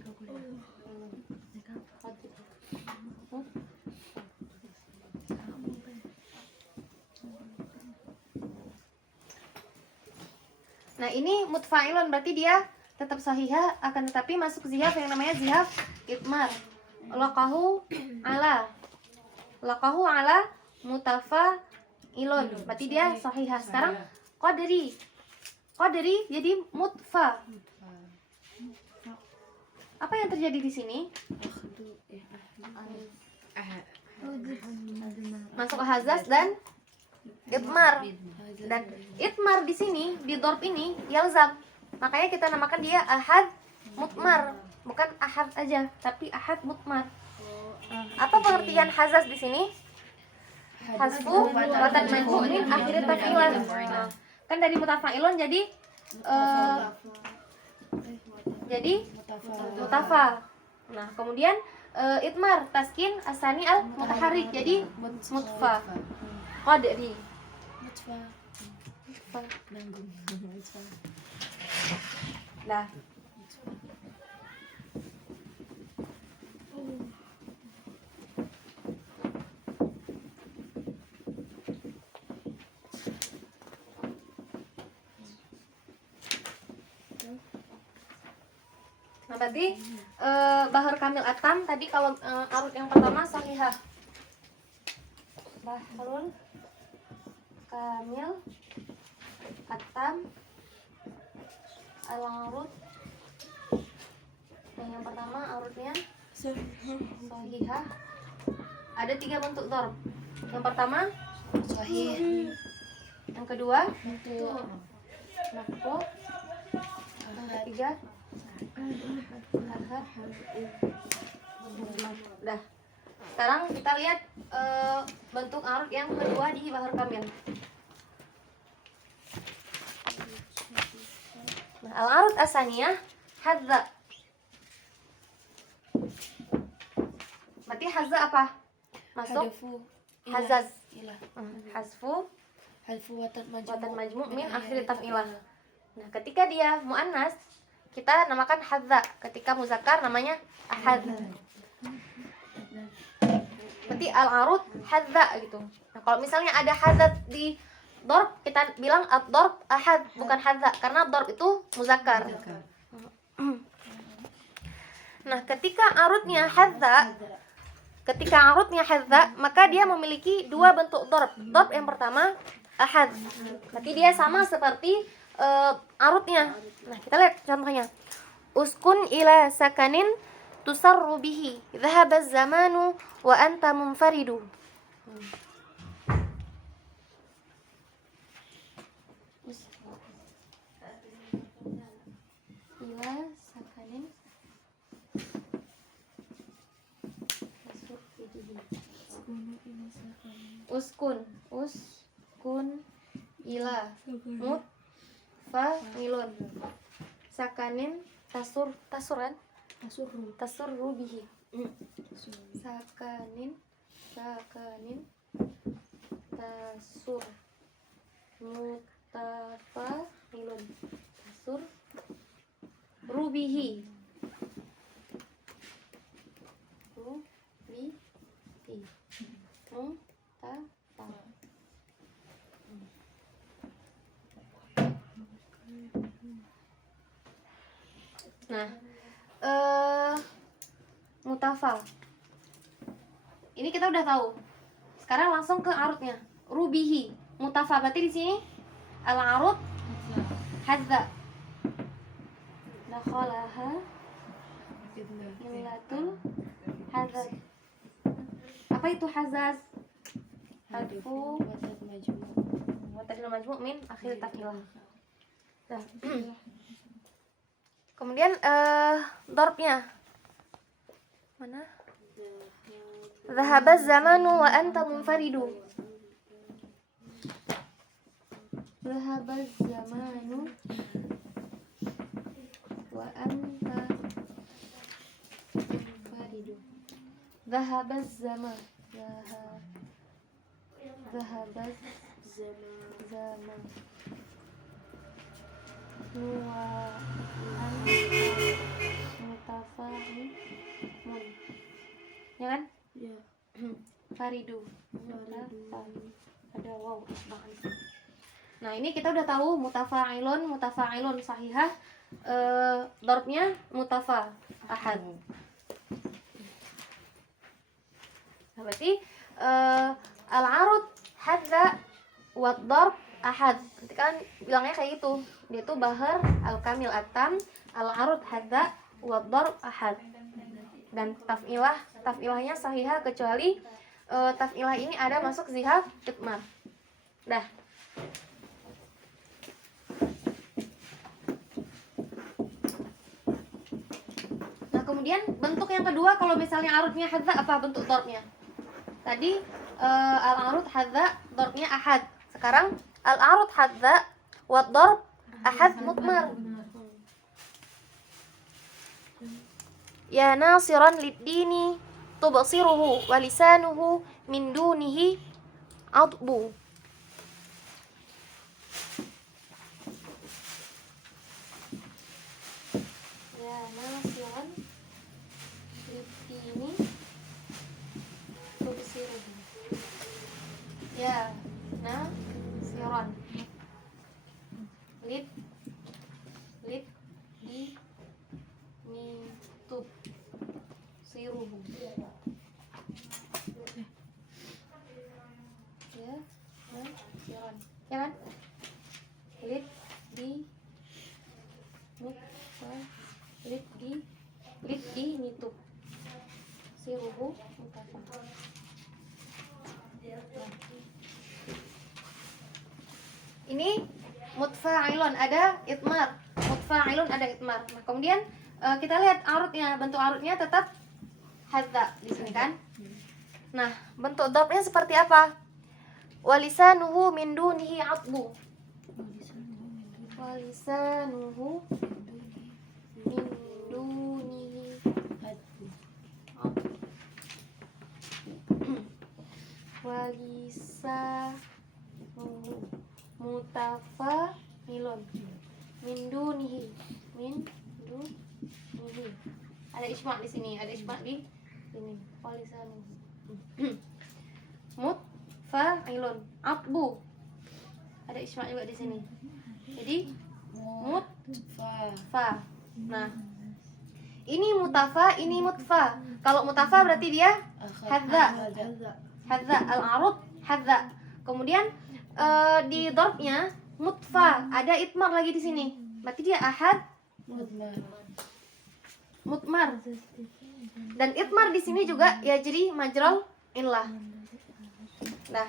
Nah, ini mutfa'ilun berarti dia tetap sahihah, akan tetapi masuk zihaf yang namanya zihaf itmar. Laqahu ala mutafa ilun, berarti dia sahihah. Sekarang qadri jadi mutfa. Apa yang terjadi di sini? Masuk hazaz dan itmar. Dan itmar di sini di dorb ini yalzam. Makanya kita namakan dia ahad mutmar, bukan ahad aja, tapi ahad mutmar. Apa pengertian hazaz di sini? Hasbu watan manfu'in akhir tafilan. Kan dari mutafa'ilun jadi mutafa. Nah, kemudian itmar taskin asani al mutaharrik jadi mutfa. Qadri. Mutfa. Nah, tadi bahar kamil atam tadi kalau arut yang pertama sahihah. Baharul Al-kamil, At-tam, Al-arud. Yang pertama arudnya sahihah. Ada 3 bentuk dharb. Yang pertama sahih. Yang kedua maqtu'. Yang ketiga ahad. Dah. Sekarang kita lihat bentuk arud yang kedua di bahar kamil. Nah, al-arud asaniyah hadza. Berarti hadza apa? Masuk hazaz. Hazfu watan watan majmu' min akhir taf'ilah. Nah, ketika dia muannas kita namakan hadza. Ketika muzakkar namanya ahad. Berarti al-arud hadza gitu. Nah, kalau misalnya ada hadza di dharb, kita bilang ad-dharb ahad, bukan hadza, karena dharb itu muzakkar. Nah, ketika arudnya hadza, maka dia memiliki 2 bentuk dharb. Dharb yang pertama ahad. Berarti dia sama seperti arudnya. Nah, kita lihat contohnya. Uskun ila sakanin tusarru bihi, dhahaba az-zamanu wa anta munfaridu. Ila sakanin uskun ila mutfa'ilun sakanin tasurru bihi. Sakanin tasur mutafa'ilun tasur rubihi mutafa. Nah, mutafa. Ini kita udah tahu. Sekarang langsung ke arudnya. Rubihi, mutafa. Berarti di sini al-arud hadza. Dakhalaha illatul hazaz. Apa itu hazaz? Hadfu watadil majmu' min akhir taf'ilah. Nah. Kemudian darbnya mana? Dhahaba zamanu wa anta munfaridu. Dhahaba zamanu wa anta munfaridu. Dhahaba zaman. Dhahaba zaman. Wa mutafa'ilun. Ya kan? Ya. Faridu. Ada waw banget. Nah, ini kita udah tahu mutafa'ilun sahihah. Darbnya mutafa ahad. Nah, berarti al-arud hadza wa darb ahad. Nanti kan bilangnya kayak gitu. Dia tuh bahar al-kamil at-tam, al-arud hadza wa darb ahad. Dan taf'ilahnya sahihah kecuali taf'ilah ini ada masuk zihaf idmar. Dah. Nah, kemudian bentuk yang kedua kalau misalnya arudnya hadza, apa bentuk darbnya? Tadi al-arud hadza, darbnya ahad. Sekarang al-arud hadza wa darb ahad mudmar. Ya nasiran lid-dini tubsiruhu wa lisanuhu min dunihi adbu. Ya nasiran lid-dini tubsiruhu. Ya nasiran lid di tub siruhu. Ya, siran. ya kan? Lid di mutfa, lid di nitub siruhu mutafa. Ini mutfa'ilun ada itmar, mutfa'ilun ada itmar. Nah, kemudian kita lihat arutnya, bentuk arutnya tetap hadza di sini kan. Nah, bentuk dhabnya seperti apa? Walisanuhu min dunihi atbu. Walisanuhu min dunihi atbu. Walisanuhu mutafa'ilun min dunihi, min dunihi. Ada isma di sini, ada isma di sini. Walisanuhu mutfa'ilun atbu. Ada isma juga di sini. Jadi mutfa. Nah, ini mutafa, ini mutfa. Kalau mutafa berarti dia hadza. Hadza al-arud hadza. Kemudian di darbnya mutfa, ada itmar lagi di sini. Berarti dia ahad mutmar. Dan itmar di sini juga ya jadi majral illah. Nah,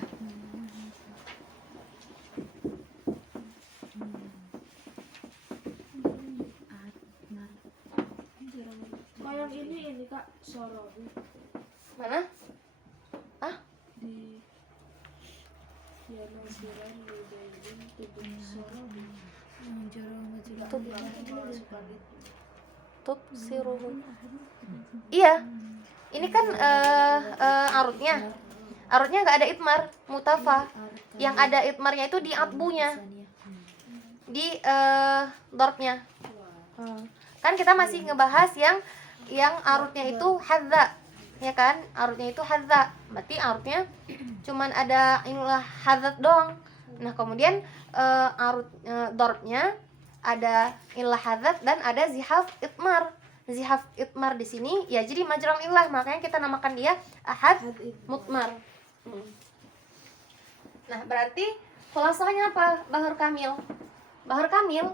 Yang ini Kak Sorobi mana? di Yanasiran Ludaidin Tubun Sorobi Tub siruhu. Iya. Ini kan arutnya. Arutnya nggak ada itmar, mutafa. Yang ada itmarnya itu di atbunya. Di darbnya. Kan kita masih ngebahas yang arutnya itu hadza. Ya kan? Arutnya itu hadza. Berarti arutnya cuman ada inilah hadzat doang. Nah, kemudian arut darbnya ada illah hadzat dan ada zihaf itmar. Zihaf itmar di sini ya jadi majral illah, makanya kita namakan dia ahad mutmar. Nah, berarti khulasahnya apa? Bahar kamil. Bahar kamil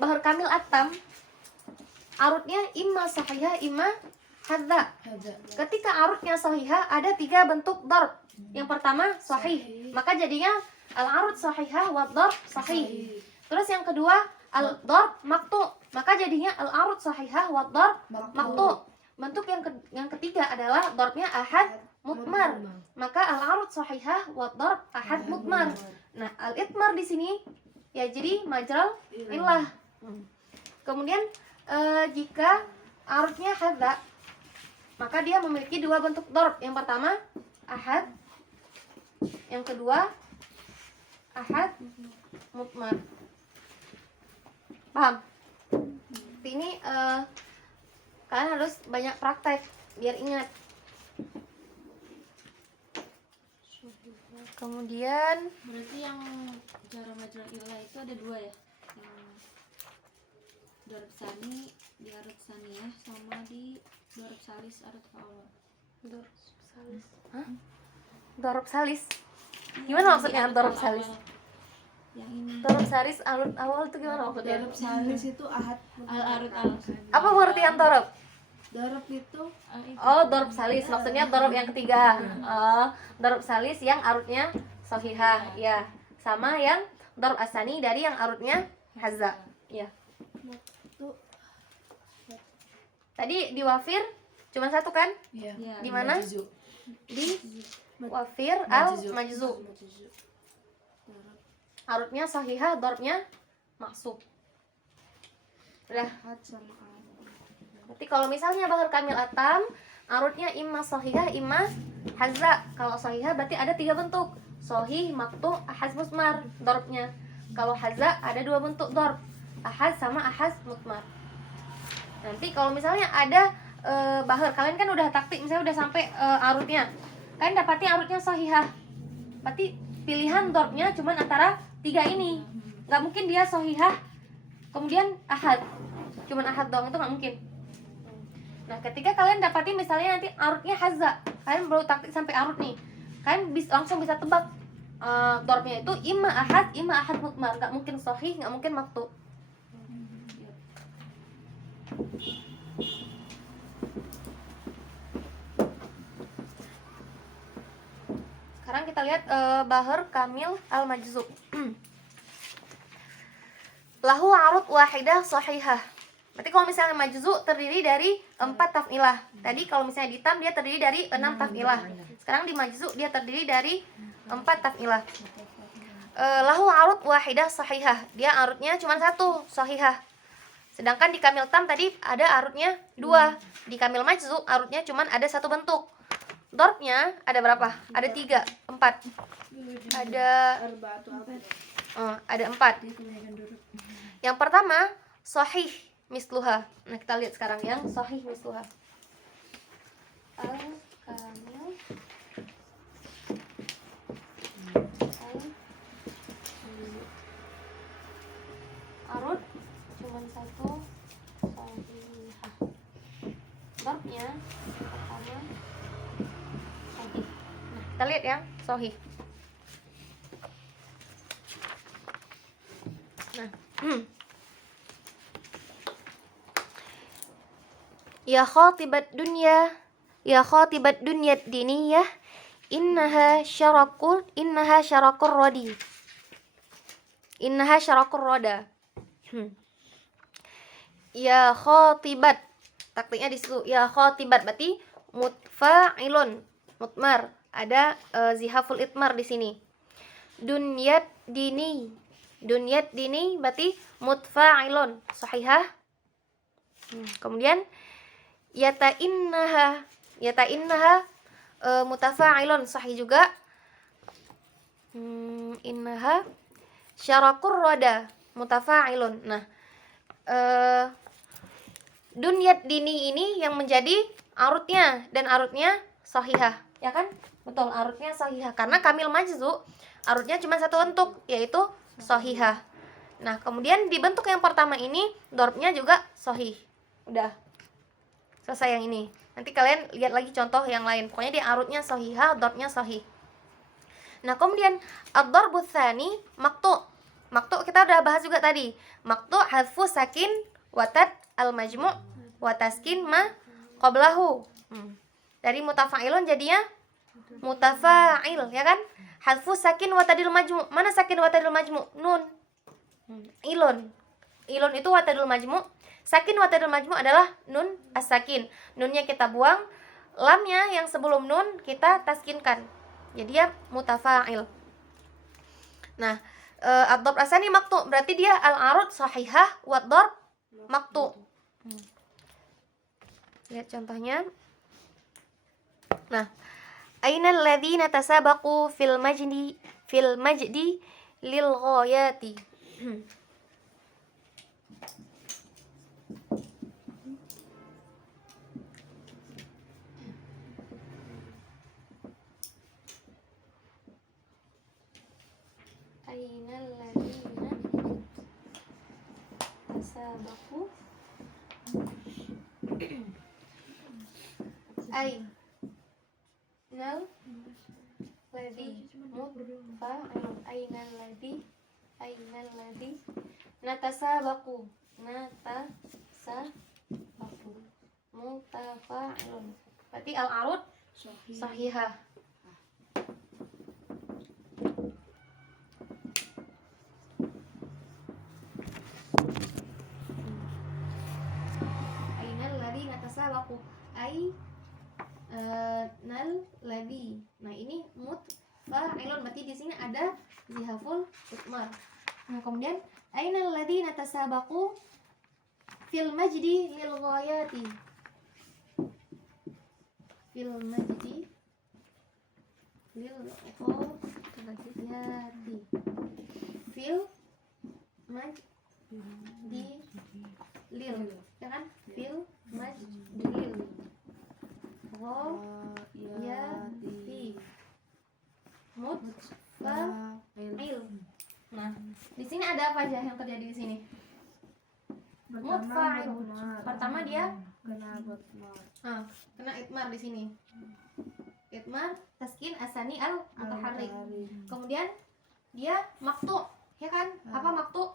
bahar kamil atam arutnya imma sahihah imma hadza. Ketika arutnya sahihah ada 3 bentuk darb. Yang pertama sahih, maka jadinya al-arut sahihah wa darb sahih. Terus yang kedua al-darb maqtu, maka jadinya al-arut sahihah wa darb maqtu. Bentuk yang ketiga adalah darbnya ahad mutmar, maka al-arut sahihah wa darb ahad mutmar. Nah, al-itmar di sini ya jadi majral illah. Kemudian jika arutnya hadza, maka dia memiliki 2 bentuk darb. Yang pertama ahad, yang kedua ahad mutmar. Paham? Ini kalian harus banyak praktek biar ingat. Kemudian Berarti yang cara majral ilah itu ada 2 ya, yang darab sani di arut saniyah sama di darab salis arut awal. darab salis. Hah? Darab salis. Gimana maksudnya darab salis? Yang ini Darab salis alur awal itu gimana maksudnya? Darab salis itu ahad al arut al. Apa pengertian darab? Darab itu Oh, darab salis maksudnya darab yang ketiga. Oh, darab salis yang arutnya sahihah, ya. Sama yang darab asani dari yang arutnya hadza, ya. Tadi di wafir cuma 1 kan? Ya. Di mana? Di wafir al majzu. Arutnya sahihah, darbnya maksub. Udah. ahad sama ahad. Berarti kalau misalnya bahar kamil atam, arutnya imma sahihah, imma hadza. Kalau sahihah berarti ada 3 bentuk. Sahih, maqtu, ahad mutmar darbnya. Kalau hadza ada 2 bentuk darb. Ahad sama ahad mutmar. Nanti kalau misalnya ada bahar, kalian kan udah taktik, misalnya udah sampai arutnya. Kalian dapatnya arutnya sahihah. Berarti pilihan darbnya cuman antara 3 ini. Nggak mungkin dia sahihah kemudian ahad. Cuman ahad doang, itu nggak mungkin. Nah, ketika kalian dapatin misalnya nanti arutnya hadza, kalian baru taktik sampai arut nih, kalian langsung bisa tebak Dorobnya itu imma ahad mutmar, nggak mungkin sahih, nggak mungkin maktu. Sekarang kita lihat bahar kamil al majzub. Lahu arud wahidah sahihah. Berarti kalau misalnya majzu terdiri dari 4 taf'ilah. Tadi kalau misalnya di tam dia terdiri dari 6 taf'ilah. Sekarang di majzu dia terdiri dari 4 taf'ilah. Lahu arud wahidah sahihah. Dia arudnya cuma 1, sahihah. Sedangkan di kamil tam tadi ada arudnya 2. Di kamil majzu arudnya cuma ada 1 bentuk. Dorobnya ada berapa? Ada 3, 4. Ada 4. Yang pertama sahih misluha. Nah, kita lihat sekarang yang sahih misluha. Al-kamil arud cuman 1 sahihah. Dorobnya pertama sahih. Nah, kita lihat yang sahih. Nah, ya khatibat dunya diniyah innaha syarakur radi. Innaha syarakur roda. Ya khatibat, taktiknya di situ. Ya khatibat berarti mutfa'ilun, mutmar. Ada zihaful itmar di sini. Dunyat dini berarti mutfa'ilun, sahihah. Kemudian yata innaha mutafa'ilun, sahih juga. Innaha syarakur roda, mutafa'ilun. Nah, dunyat dini ini yang menjadi arudnya, dan arudnya sahihah, ya kan? Betul, arudnya sahihah karena kamil majzu arudnya cuma 1 bentuk, yaitu sahihah. Nah, kemudian di bentuk yang pertama ini dorobnya juga sahih. Udah selesai yang ini. Nanti kalian lihat lagi contoh yang lain. Pokoknya dia arudnya sahihah, dorobnya sahih. Nah, kemudian ad-darbu tsani maktu. Maktu kita udah bahas juga tadi. Maktu hadfu sakin watad al-majmu' wa taskin ma qablahu. Dari mutafa'ilun jadinya mutafa'il, ya kan? Hadfu sakin watadil majmu'. Mana sakin watadil majmu'? Nun. Ilun itu watadil majmu'. Sakin watadil majmu' adalah nun as-sakin. Nunnya kita buang, lamnya yang sebelum nun kita taskinkan. Jadi dia mutafa'il. Nah, ad-darb asani maktu, berarti dia al-arud sahihah wa ad-darb maktu. Lihat contohnya. Nah, aina alladzina tasabaqu fil majdi lil ghayati. Aina alladzina tasabaqu ainal ladzi mutfa'ilun ainal ladzi natasabaqu mutafa'ilun. Berarti al-arud sahihah. Ainal ladzi natasabaqu nal ladzi. Nah, ini mutfa'ilun, berarti di sini ada zihaful utmar. Nah, kemudian ainal ladzi natasabaqu fil majdi lil ghayati. Fil majdi lil ghayati. Fil majdi lil, ya kan? Fil majdi lil ghayati mutfa'il. Nah, di sini ada apa aja yang terjadi di sini? Mutfa'il. Pertama dia kena itmar di sini. Itmar taskin asani al mutaharrik. Kemudian dia maktu, ya kan? Apa maktu?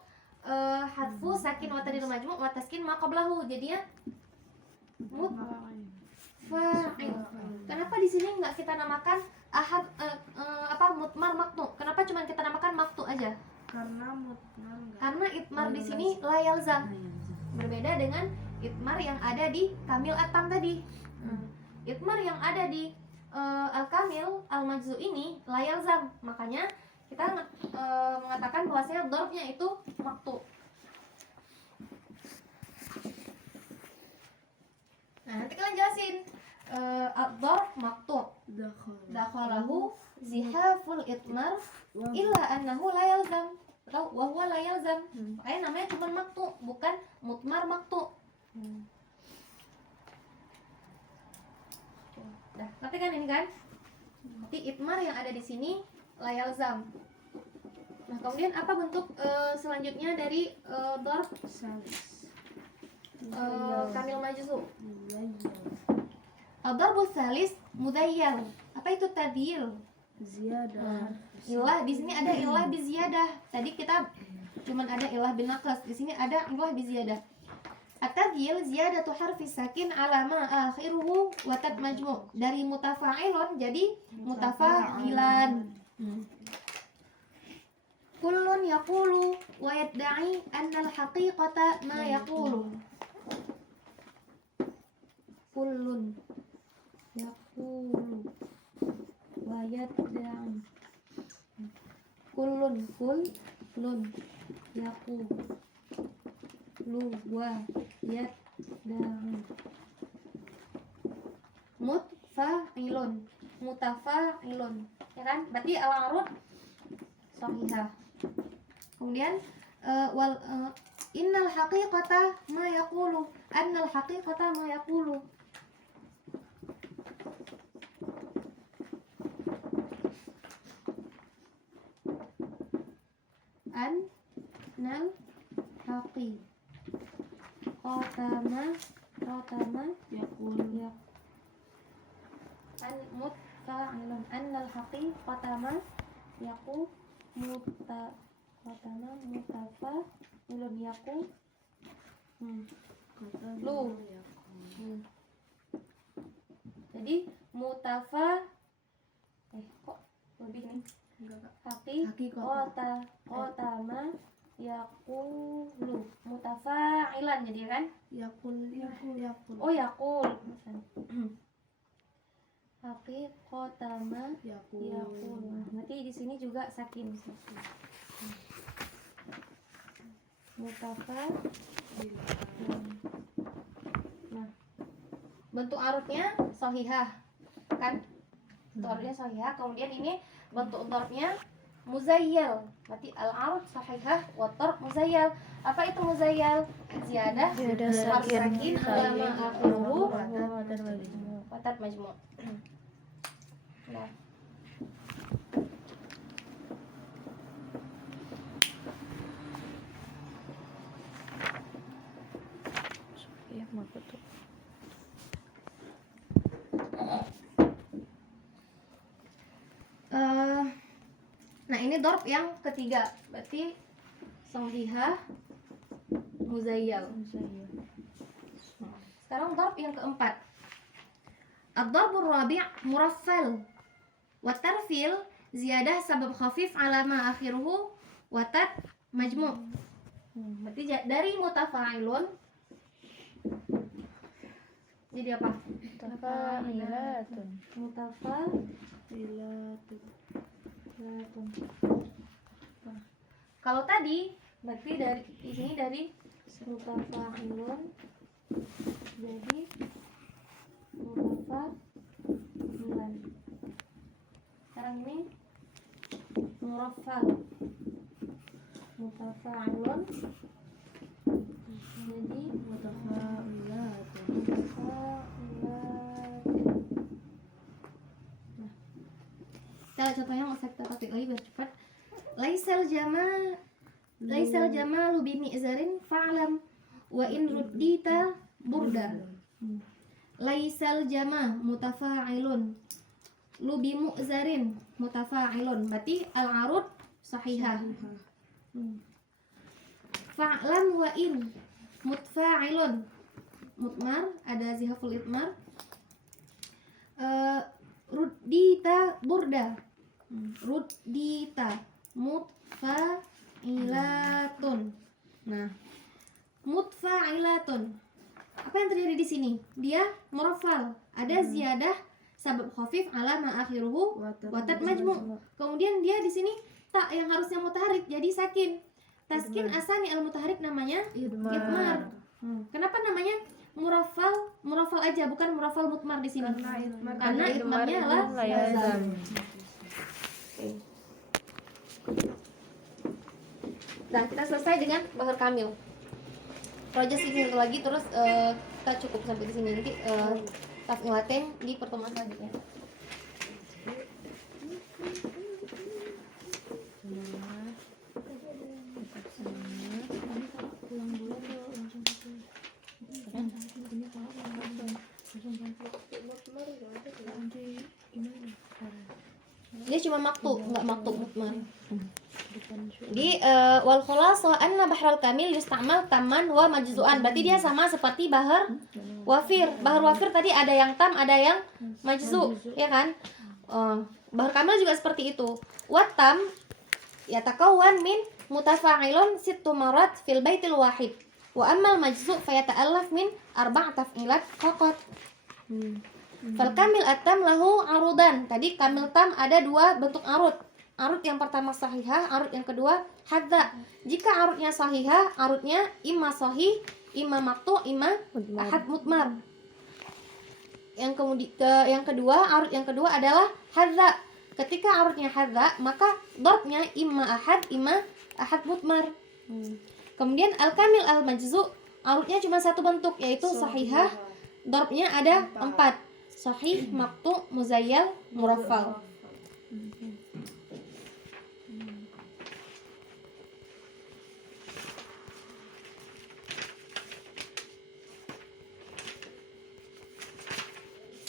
Hadfu sakin wa tadil majmu' wa taskin ma qablahu. Jadinya mutfa'il. Kenapa di sini nggak kita namakan ahad mutmar maktu? Kenapa cuma kita namakan maktu aja? Karena mutmar enggak. Karena itmar di sini la yalzam. Berbeda dengan itmar yang ada di kamil atam tadi. Itmar yang ada di al-kamil al-majzu ini la yalzam. Makanya kita mengatakan bahwasanya dorfnya itu maktu. Nah, nanti kalian jelasin ad-dorf maktu. Dakhalahu zihaful itmar illa annahu la yalzam atau wa huwa la yalzam. Makanya namanya cuma maktu, bukan mutmar maktu. Nah, ngerti kan ini kan? Berarti itmar yang ada di sini la yalzam. Nah, kemudian apa bentuk selanjutnya dari dorf kamil majzu? Ad-darbus salis mudayyal. Apa itu tadil? Ziyadah. Ilah di sini ada ilah bi ziyadah. Tadi kita cuman ada ilah bin naqas. Di sini ada ilah bi ziyadah. At-tadhil ziyadatu harfi sakin ala ma akhiruhu wa tat majmu'. Dari mutafa'ilun jadi mutafa'ilan. Kullun yaqulu wa yadda'i anna al-haqiqata ma yaqulu. Kullun yaqulu wa yadda'i. Kullun yaqulu wa yadda'i. Mutafa'ilun, ya kan? Berarti al-arud sahihah. Kemudian innal haqiqata ma yaqulu, annal haqiqata ma yaqulu. Annal haqiqata ma yaqulu. Mutfa'ilun annal haqiqata ma yaqulu mutafa'ilun yaqulu. Jadi kok lebih nih? Haqiqata yaqulu mutafa'ilan jadi kan? Yaqul. Oh yaqul. Haqiqata yaqulu. Berarti di sini juga sakin. Mutafa'ilan. Nah, bentuk arutnya sahihah kan? Bentuk arutnya sahihah. Kemudian ini bentuk dorfnya muzayyal. Berarti al-arud sahihah wa tarf muzayyal. Apa itu muzayyal? Ziyadah sakin alama akhiruhu wa tat majmu'. Nah. Nah ini dorf yang ketiga, berarti sahihah muzayyal. Sekarang dorf yang keempat. Ad-darbur rabi' muraffal wa tarfil ziyadah sabab khafif ala ma akhiruhu wa tat majmu'. Berarti dari mutafa'ilun jadi apa? Mutafa'ilatun. Nah, kalau tadi berarti dari di sini dari mutafa'ilun jadi mutafa'ilan. Sekarang ini muraffal. Mutafa'ilun jadi mutafa'ilatun. Nah, contohnya mau saya ketik lagi biar cepat. Laisal jamalu bi mi'zarin fa'lam wa in ruddita burda. Laisal jama mutafa'ilun. bimu'zarin mutafa'ilun. Berarti al-arud sahihah. Fa'lam wa in mutfa'ilun. Mutmar, ada zihaful itmar. Ruddita burda. Ruddita mutfa'ilatun. Nah, mutfa'ilatun. Apa yang terjadi di sini? Dia murafal. Ada ziyadah sabab khafif ala ma akhiruhu watat majmu. Kemudian dia di sini tak yang harusnya mutaharik jadi sakin. Taskin asani al mutaharik namanya idmar. Kenapa namanya murafal? Murafal aja bukan murafal mutmar di sini. Karena idmarnya adalah lazam. Nah, kita selesai dengan bahar kamil. Rojas ini satu lagi terus kita cukup sampai di sini. Nanti taf'ilatain di pertemuan selanjutnya. Dia cuma maktub, nggak maktub mutmar. Di wal khulasah anna bahral kamil yusta'mal tamman wa majzu'an. Berarti dia sama seperti bahar wafir. Bahar wafir tadi ada yang tam, ada yang majzu, ya kan? Bahar kamil juga seperti itu. Wa tam yatakawwan min mutafa'ilun sittu marat fil baitil wahid. Wa ammal majzu' fayata'allaf min arba' taf'ilat faqat. Fal kamil at-tam lahu arudan. Tadi kamil tam ada dua bentuk arud. Arud yang pertama sahihah, arud yang kedua hadza. Jika arudnya sahihah, arudnya imma sahih, imma maqtu, imma ahad mutmar. Yang kedua, arud yang kedua adalah hadza. Ketika arudnya hadza, maka darbnya imma ahad, imma ahad mutmar. Kemudian al-kamil al-majzu, arudnya cuma satu bentuk yaitu sahihah. Darbnya ada 4. Sahih, maqtu, muzayyal, muraffal.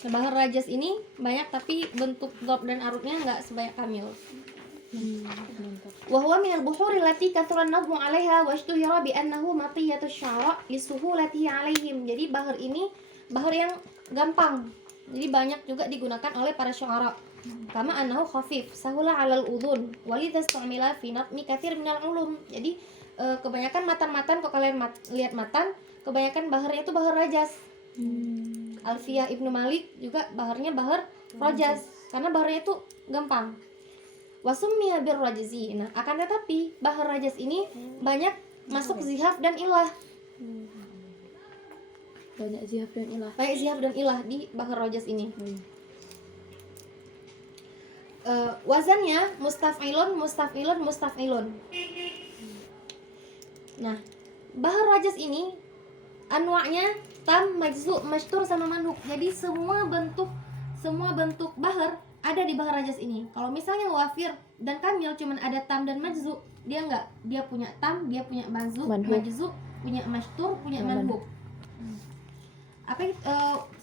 Bahar rajas ini banyak tapi bentuk dharb dan arudnya nggak sebanyak kamil. Wa huwa min al-buhur allati kathura an-nadhmu 'alaiha wa ishtuhira bi annahu matiyatu asy-syu'ara li suhulatihi 'alaihim. Jadi bahar ini bahar yang gampang. Jadi banyak juga digunakan oleh para syu'ara. Kama annahu khafif, sahula 'alal udhun, wa lidha istumila fi nadmi katsir minal ulum. Jadi kebanyakan matan-matan kok kalian lihat matan, kebanyakan baharnya itu bahar rajas. Alfiyah Ibnu Malik juga baharnya bahar rajas karena baharnya itu gampang. Wasummiya bir rajzi. Nah, akan tetapi bahar rajas ini banyak masuk zihaf dan ilah. Banyak zihaf dan ilah. Banyak zihaf dan ilah di bahar rajas ini. Wazannya mustaf'ilun, mustaf'ilun, mustaf'ilun. Nah, bahar rajas ini anwa'nya tam, majzu, mastur sama manhuk. Jadi semua bentuk bahar ada di bahar rajas ini. Kalau misalnya wafir dan kamil cuman ada tam dan majzu, dia enggak. Dia punya tam, dia punya majzu, punya mastur, punya manhuk.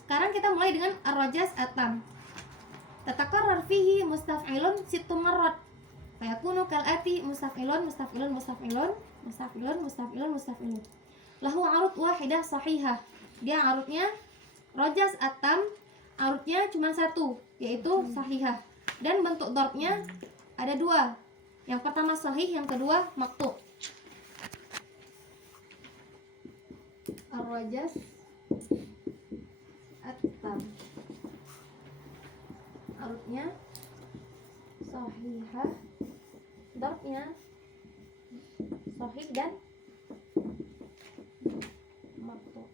Sekarang kita mulai dengan ar-rajas at-tam. Tatakarrar fihi mustaf'ilun sittu marrat. Fayakunu kal'ati mustaf'ilun, mustaf'ilun, mustaf'ilun, mustaf'ilun, mustaf'ilun, mustaf'ilun. Lahu arud wahidah sahihah. Dia arudnya rajas at-tam, arudnya cuma satu, yaitu sahihah. Dan bentuk darbnya ada dua. Yang pertama sahih, yang kedua maqtu. Ar-rajas at-tam. Arudnya sahihah, darbnya sahih dan maqtu.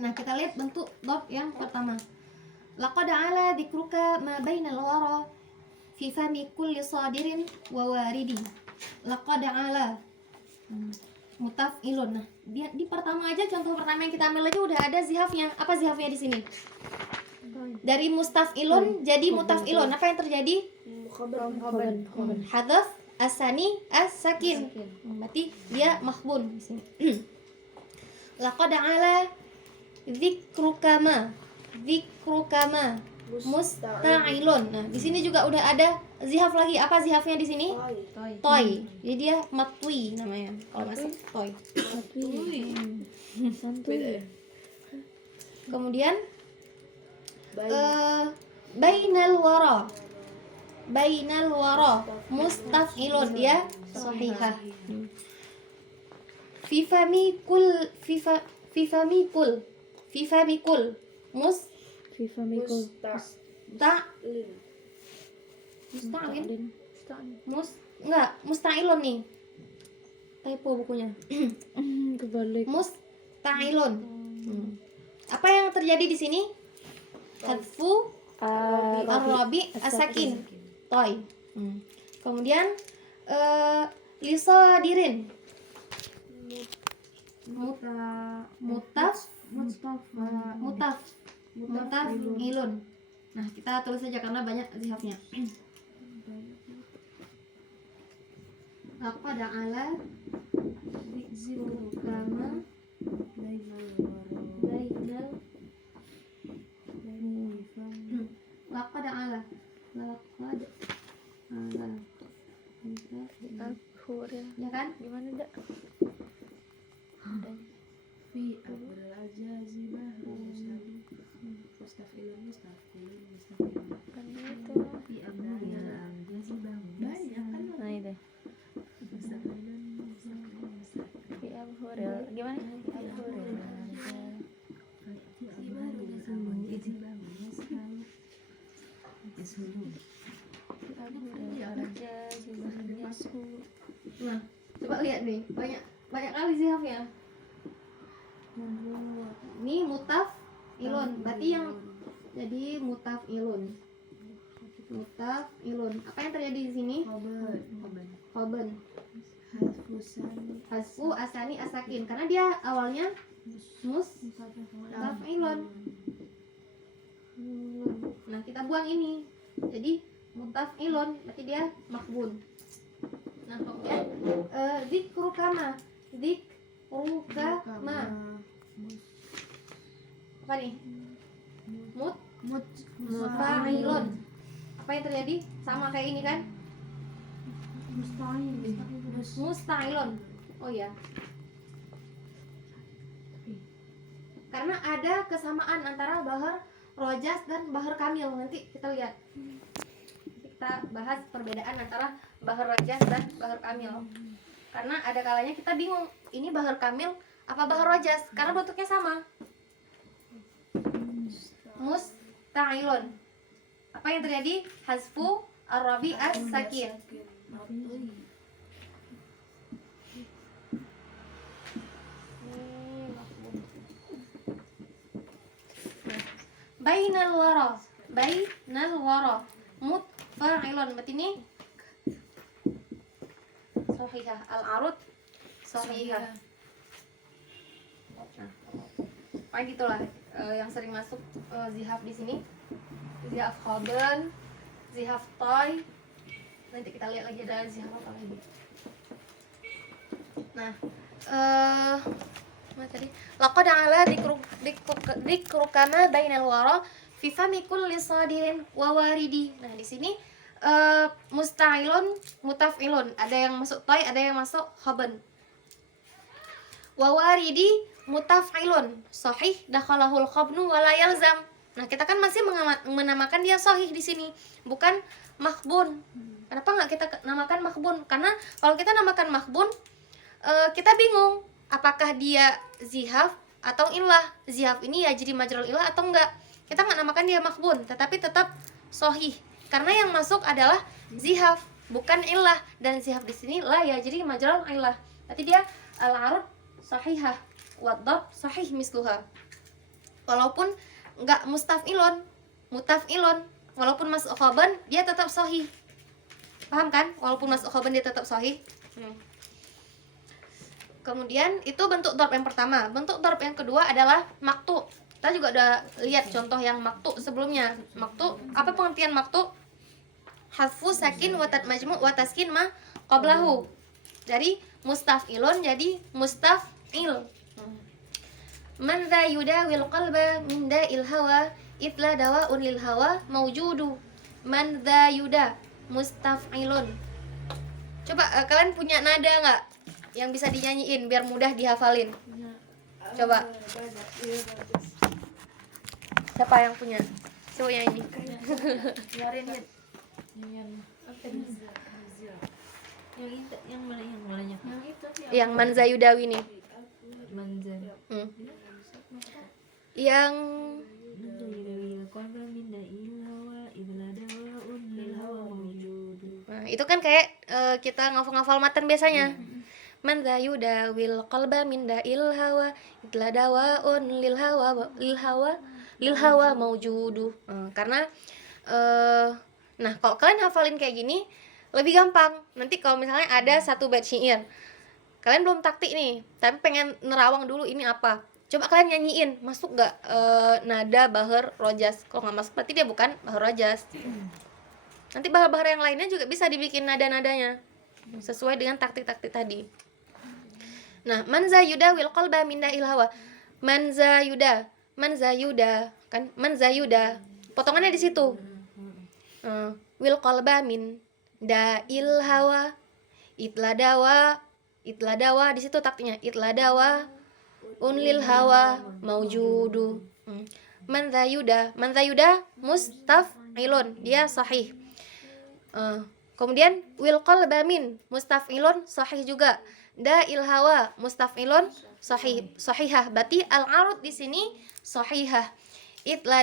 Nah, kita lihat bentuk dharb yang pertama. Laqad ala dzikruka ma bainal wara fi fami kulli sadirin wa waridi. Laqad ala mutaf'ilun. Nah, dia di pertama aja, contoh pertama yang kita ambil aja udah ada zihafnya. Apa zihafnya di sini? Dari mustaf'ilun jadi mutaf'ilun. Apa yang terjadi? Hadzaf asani as-sakin. Berarti dia makhbun di sini. Laqad ala Dzikrukama. Dzikrukama. Musta'ilun. Nah, di sini juga udah ada zihaf lagi. Apa zihafnya di sini? Toy. Toy. Jadi dia matwi namanya. Kalau masuk toy. Kemudian bainal wara. Bainal wara mustaf'ilun, dia sahihah. Fifami kul mus ta musta'ilin enggak musta'ilun nih, typo bukunya. Kebalik. Musta'ilun. Apa yang terjadi di sini? Hadfu ar-rabi as-sakin toy. Kemudian lisadirin mutaf'ilun. Nah, kita tulis saja karena banyak zihafnya. Pada ala zikrukama bainal laqad ala ya kan? Gimana dak? Fi abdul ajazibah mustafilun Kan itu. fi abdul ajazibah banyak kan. Nah, itu. Fi abhuril. Gimana? Nah, coba lihat nih, banyak kali zihafnya. Ini mutaf'ilun, berarti yang jadi mutaf'ilun. Apa yang terjadi di sini? Khoben. Hasfu asani asakin, karena dia awalnya mutaf'ilun. Nah, kita buang ini. Jadi mutaf'ilun, berarti dia makbun. Nah, kemudian dzikrukama. Apa nih? Musta'ilun. Apa yang terjadi? Sama kayak ini kan? Musta'ilun. Oh ya. Karena ada kesamaan antara bahar rojas dan bahar kamil. Nanti kita lihat. Kita bahas perbedaan antara bahar rojas dan bahar kamil. Karena ada kalanya kita bingung, ini bahar kamil apa bahar rojas? Karena bentuknya sama. Musta'ilun. Apa yang terjadi? Hasfu ar-rabi as-sakin. Bainal wara mutfa'ilun. Berarti ini sahihah. Al-arud sahihah. Nah, kayak gitulah yang sering masuk zihaf di sini. Zihaf khoben, zihaf toy. Nanti kita lihat lagi ada zihaf apa lagi. Nah, mana tadi? Laqad ala dzikrukama bainal wara fi fami kulli sadirin wa waridi. Nah, di sini musta'ilun, mutaf'ilun. Ada yang masuk toy, ada yang masuk khoben. Wa waridi mutaf'ilun. Sahih dakhalahul khabnu wa la yalzam. Nah, kita kan masih menamakan dia sahih di sini, bukan makhbun. Kenapa nggak kita namakan makhbun? Karena kalau kita namakan makhbun, kita bingung apakah dia zihaf atau illah. Zihaf ini ya jadi majrul illah atau enggak. Kita nggak namakan dia makhbun, tetapi tetap sahih. Karena yang masuk adalah zihaf, bukan illah. Dan zihaf di sini lah ya jadi majrul illah. Berarti dia al-arud sahihah, wadab sahih misluha. Walaupun enggak mustaf'ilun, mutaf'ilun, walaupun masuk khoban dia tetap sahih. Paham kan? Walaupun masuk khoban dia tetap sahih. Kemudian itu bentuk darb yang pertama. Bentuk darb yang kedua adalah maktu. Kita juga udah lihat contoh yang maktu sebelumnya. Maktu, apa pengertian maktu? Hasfu sakin wa majmu' wa taskin ma qablahu. Dari mustaf'ilun jadi mustaf'il. Man dha yudawil qalba min da'il hawa itla dawa'un lil hawa maujudu. Man dha yuda mustaf'ilun. Coba kalian punya nada nggak yang bisa dinyanyiin biar mudah dihafalin? Coba. Banyak. Iya, bagus. Siapa yang punya? Coba yang ini. Keluarin hit. Yang mana yang mananya? Yang itu Yang manza yudawi nih. Manzan. Yang nah, itu kan kayak kita ngafal-ngafal matan biasanya. Man dha yudawil qalba min da'il hawa itla dawaun lil hawa maujudu. Karena nah kalau kalian hafalin kayak gini lebih gampang. Nanti kalau misalnya ada satu bait syair, kalian belum taktik nih, tapi pengen nerawang dulu ini apa. Coba kalian nyanyiin, masuk gak nada bahar rojas? Kalau nggak masuk berarti dia bukan bahar rojas. Nanti bahar-bahar yang lainnya juga bisa dibikin nada-nadanya sesuai dengan taktik-taktik tadi. Nah, manza yuda wil qalba min da'il hawa. Manza yuda kan? Manza yuda. Potongannya di situ. Wil qalba min da'il hawa. Itla dawa di situ taktiknya. Itla dawa unlil hawa maujudu. Manza yuda mustaf'ilun, dia sahih. Kemudian wil qalba min mustaf'ilun sahih juga. Da'il hawa mustaf'ilun sahihah. Berarti al-arud di sini sahihah. Itla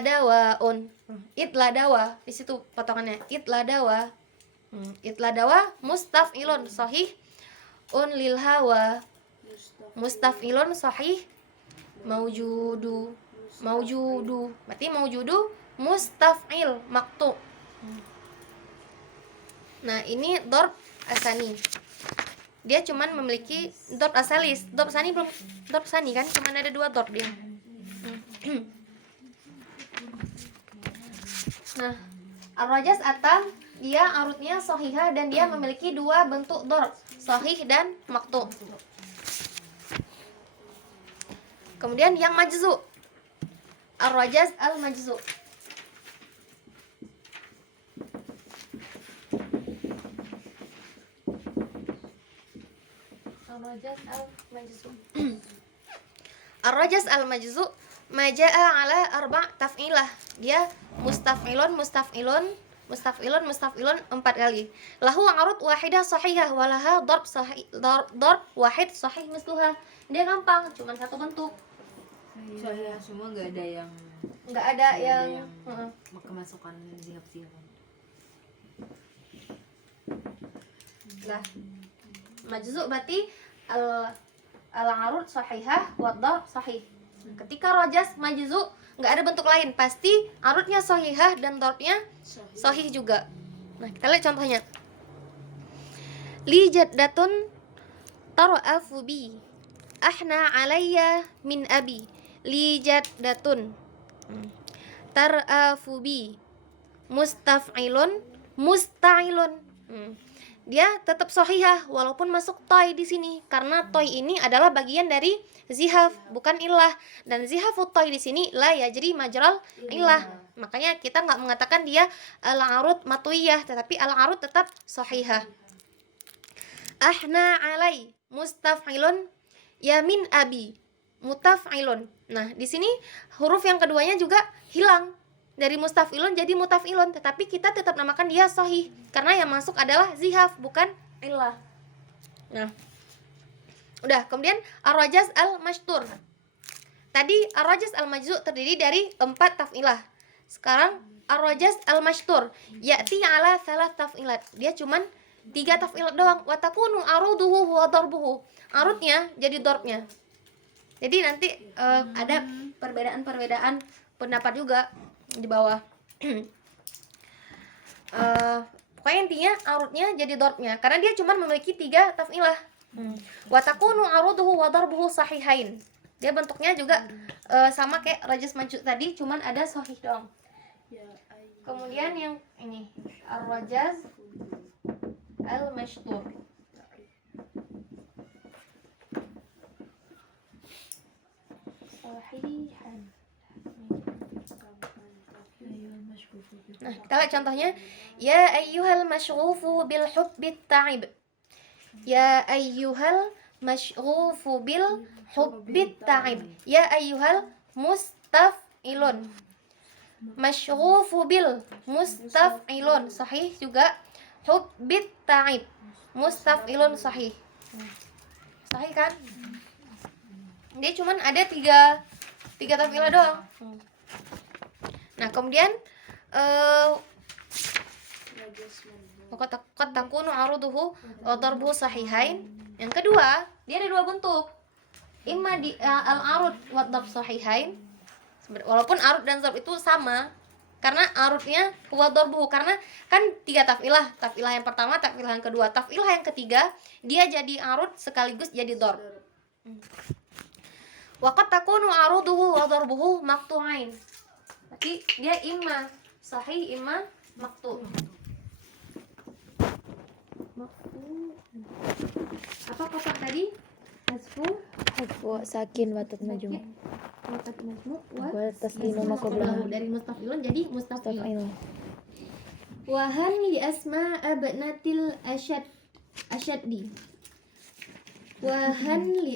dawa di situ potongannya. Itla dawa mustaf'ilun sahih. Lil hawa mustaf'ilun sahih. Maujudu. Berarti maujudu mustaf'il maktu. Nah, ini dorb asani. Dia cuman memiliki dorb asalis. Dorb sani belum, dorb sani kan cuman ada 2 dorb dia. Nah, ar-rajas atal dia arutnya sahihah dan dia memiliki 2 bentuk dorb, sahih dan maktu. Kemudian yang majzu, ar-rajaz al-majzu. Ar-rajaz al-majzu maja'a ala arba' taf'ilah. Dia mustaf'ilun 4 kali. Lahu arud wahidah sahihah walaha darb wahid sahih misluha. Dia gampang, cuma 1 bentuk. Soalnya semua nggak ada yang kemasukan zihab-zihab. Lah, majzu berarti al-arud sahihah wa darb sahih. Ketika rojas majzu nggak ada bentuk lain, pasti arudnya sahihah dan darbnya sahih juga. Nah, kita lihat contohnya. Li jaddatun tar'afu bi ahna alayya min abi. Li jaddatun tar'afu bi mustaf'ilun musta'ilun. Dia tetap sahihah walaupun masuk toy di sini, karena toy ini adalah bagian dari zihaf bukan illah, dan zihafut toy di sini la yajri majral illah. Makanya kita nggak mengatakan dia al-arud matuiyah, tetapi al-arud tetap sahihah. Ahna alai mustaf'ilun yamin abi mutaf'ilun. Nah, di sini huruf yang keduanya juga hilang. Dari mustaf'ilun jadi mutaf'ilun, tetapi kita tetap namakan dia sahih karena yang masuk adalah zihaf bukan illah. Nah, udah. Kemudian ar-rajaz al-mashtur. Tadi ar-rajaz al-majzu terdiri dari 4 taf'ilah. Sekarang ar-rajaz al-mashtur ya'ti ala 3 taf'ilat. Dia cuman 3 taf'ilat doang. Wa takunu aruduhu wa darbuhu. Arudnya jadi darbnya. Jadi nanti ada perbedaan pendapat juga di bawah. Pokoknya intinya arudnya jadi darbnya karena dia cuma memiliki 3 taf'ilah. Wa takunu aruduhu wa darbuhu sahihain. Dia bentuknya juga sama kayak rajaz majzu tadi, cuman ada sahih doang. Kemudian yang ini ar-rajaz al-mashtur. صحيحا. Nah, kita lihat contohnya. Ya ayyuhal masyghufu bil hubbit ta'ib. Ya ayyuhal masyghufu bil hubbit ta'ib. Ya ayyuhal mustaf'ilun. Masyghufu bil mustaf'ilun sahih juga. Hubbit ta'ib mustaf'ilun sahih. Sahih kan? Dia cuman ada tiga taf'ilah doang. Nah, kemudian qad takunu aruduhu wa darbuhu sahihain. Yang kedua, dia ada dua bentuk. Imma di al-arud wa darb sahihain. Walaupun arud dan darb itu sama, karena arudnya wa darbuhu, karena kan tiga taf'ilah. Taf'ilah yang pertama, taf'ilah yang kedua, taf'ilah yang ketiga dia jadi arud sekaligus jadi darb. Wa qad takunu aruduhu wa darbuhu maqtu'ain. Berarti dia imma sahih imma maqtu'. Apa kotak tadi? Hasfu sakin watat majmu'. watat majmu' wa tasdinu ma qablahu. Dari mustafilun jadi mustafil. Taf'il. Wa hal li asma abnatil asyaddi. Wa hal li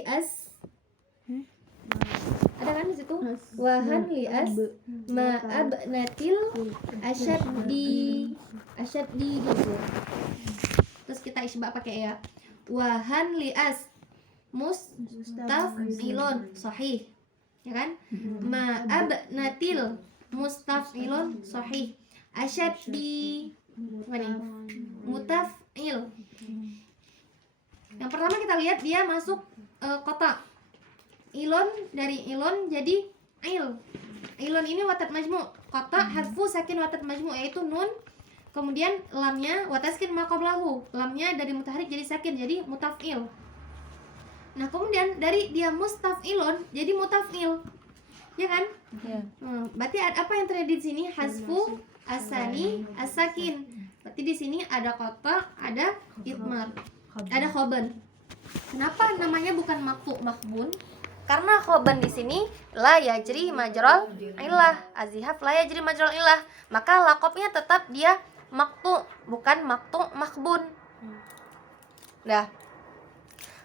ada kan di situ? Wa hal li ma abnatil asyaddi gitu. Terus kita isbah pakai ya. Wa hal li mustafilun sahih. Ya kan? Ma abnatil mustafilun sahih. Asyaddi mutaf'il. Yang pertama kita lihat dia masuk kotak. Ilon, dari ilon jadi il. Ilon ini watat majmu'. Kotak harfu sakin watat majmu' yaitu nun. Kemudian lamnya wataskin ma qablahu. Lamnya dari mutaharik jadi sakin jadi mutaf'il. Nah, kemudian dari dia mustaf'ilun jadi mutaf'il. Ya kan? Ya. Berarti apa yang terjadi di sini? Hasfu asani asakin. Berarti di sini ada kotak, ada idmar, ada khoban. Kenapa namanya bukan maktu makhbun? Karena khoban di sini la yajri majral illah, azihaf la yajri majral illah. Maka lakopnya tetap dia maktu, bukan maktu makhbun. Nah,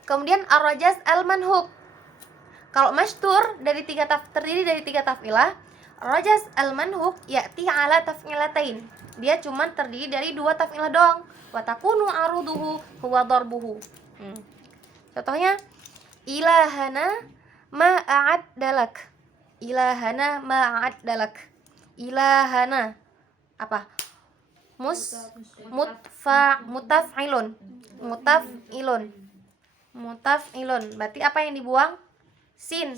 kemudian ar-rajaz al-manhub. Kalau mastur terdiri dari tiga taf'ilah, rajaz al-manhub ya'ti ala taf'ilatain. Dia cuma terdiri dari dua taf'ilah doang. Wa takunu aruduhu huwa darbuhu. Contohnya ilahana ma'a'ad dalak. Ilahana ma'a'ad dalak. Ilahana apa? Mutaf'ilun. Mutaf'ilun. Berarti apa yang dibuang? Sin.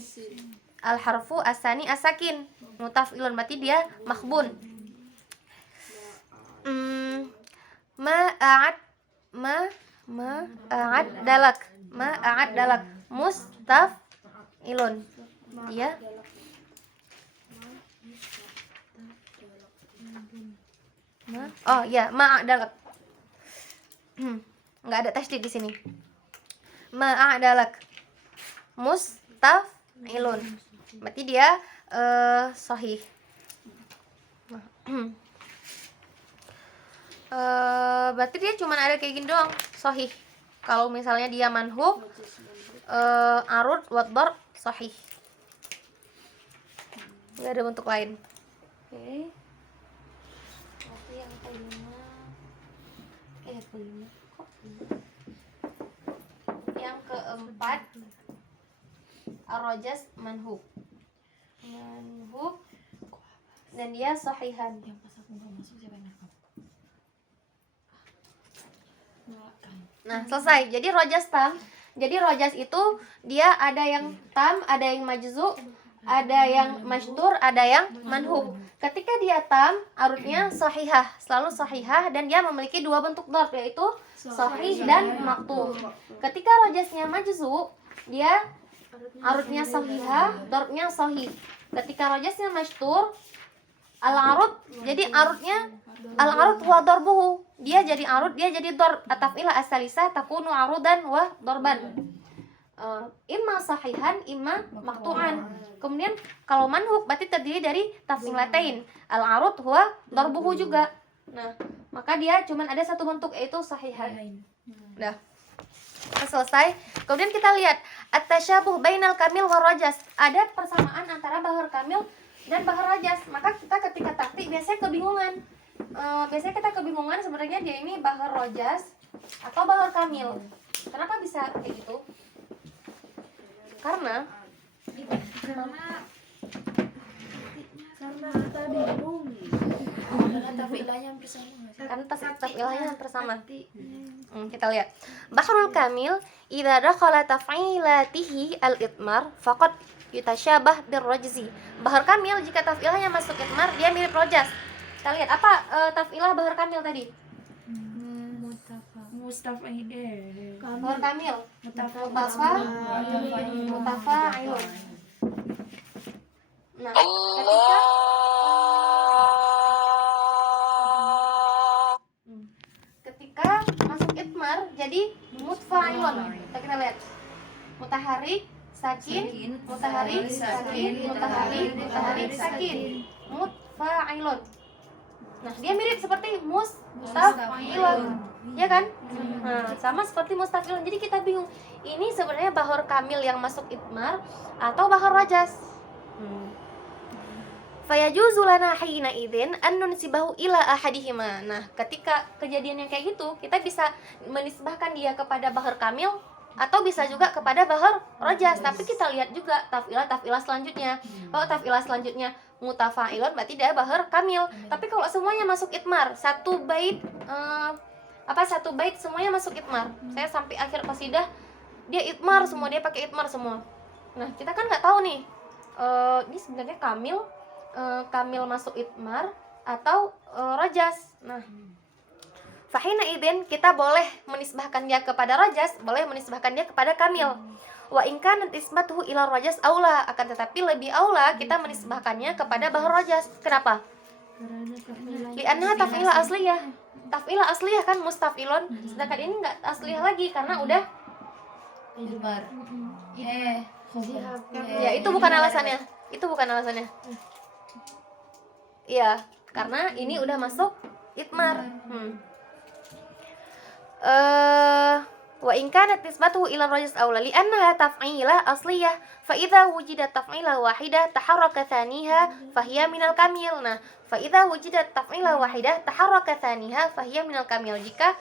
Al harfu asani asakin. Mutaf'ilun berarti dia makhbun. Ma'a'ad dalak. Ma'a'ad dalak. Mustaf'ilun. Dia oh ya, ma'adalak. Enggak ada tasydid di sini. Ma'adalak. Mustaf'ilun. Berarti dia sahih. Berarti dia cuma ada kayak gini doang, sahih. Kalau misalnya dia manhub, arud, wadbar, sahih. Enggak ada bentuk lain. Oke. Berarti yang kelima, yang keempat, ar-rajaz manhub. Dan dia sahihan. Nah, selesai. Jadi rajaz tam. Jadi rajaz itu dia ada yang tam, ada yang majzu, ada yang mastur, ada yang manhub. Ketika dia tam, arudnya sahihah, selalu sahihah, dan dia memiliki dua bentuk darb, yaitu sahih dan maktu. Ketika rajaznya majzu, dia arudnya sahihah, darbnya sahih. Ketika rajaznya mastur, al-arud, jadi arudnya al-arud wa darbuhu. Dia jadi arud, dia jadi darb. Ataf'ilah as-salisah takunu arudan wa darban. imma sahihan imma maqtu'an. Kemudian kalau manhuk berarti terdiri dari taf'ilatain. Al-arud huwa darbuhu juga. Nah, maka dia cuman ada satu bentuk yaitu sahihan. Dah. Selesai. Kemudian kita lihat at-tasyabuh bainal kamil war rajas. Ada persamaan antara bahar kamil dan bahar rajas. Maka kita ketika taktik biasanya kebingungan. Biasanya kita kebingungan sebenarnya dia ini bahar rajas atau bahar kamil. Kenapa bisa kayak gitu? Karena kita bingung. Karena tafilahnya bersama. kan taf'ilahnya bersama. Kita lihat. Bahrul kamil idza dakhala taf'ilatihi al-itmar faqad yutasyabah birrajzi. Bahar kamil jika taf'ilahnya masuk itmar dia mirip rajas. Kita lihat apa taf'ilah bahar kamil tadi? Bahar kamil. Mutafa'ilun. Nah, ketika masuk itmar jadi mutfa'ilun. Kita lihat. Mutaharik, sakin, mutaharik, sakin, mutaharik, mutaharik, sakin. Mutfa'ilun. Nah, dia mirip seperti mustaf'ilun. Ya kan? Nah, sama seperti mustaf'ilun. Jadi kita bingung. Ini sebenarnya bahar kamil yang masuk itmar atau bahar rajas? Fayajuzu lana hina idzin an nunsibahu ila ahadihima. Nah, ketika kejadian yang kayak gitu, kita bisa menisbahkan dia kepada bahar kamil atau bisa juga kepada bahar rajas. Tapi kita lihat juga taf'ilah selanjutnya. Kalau taf'ilah selanjutnya mutafa'ilun berarti dia bahar kamil. Tapi kalau semuanya masuk itmar, satu bait semuanya masuk itmar. Saya sampai akhir qasidah dia itmar semua, dia pakai itmar semua. Nah, kita kan nggak tahu nih. Ini sebenarnya kamil masuk itmar atau rajas. Nah, fahina idzin kita boleh menisbahkan dia kepada rajas, boleh menisbahkan dia kepada kamil. Wa in kanat ismatuhu ila rajas aula, akan tetapi lebih aula kita menisbahkannya kepada bahar rajas. Kenapa? Li'annaha taf'ilah asliyah. Taf'ilah asliyah kan mustaf'ilun, sedangkan ini enggak asliyah lagi karena udah Idmar. ya itu bukan alasannya. Itu bukan alasannya. Iya, karena ini udah masuk itmar. Wa in kanat nisbatuhu ila rajas aula li'annaha taf'ilah asliyah fa idza wujidat taf'ilah wahidah taharraka thaniha fa hiya minal kamil. Nah, fa idza wujidat taf'ilah wahidah taharraka thaniha fa hiya minal kamil. Jika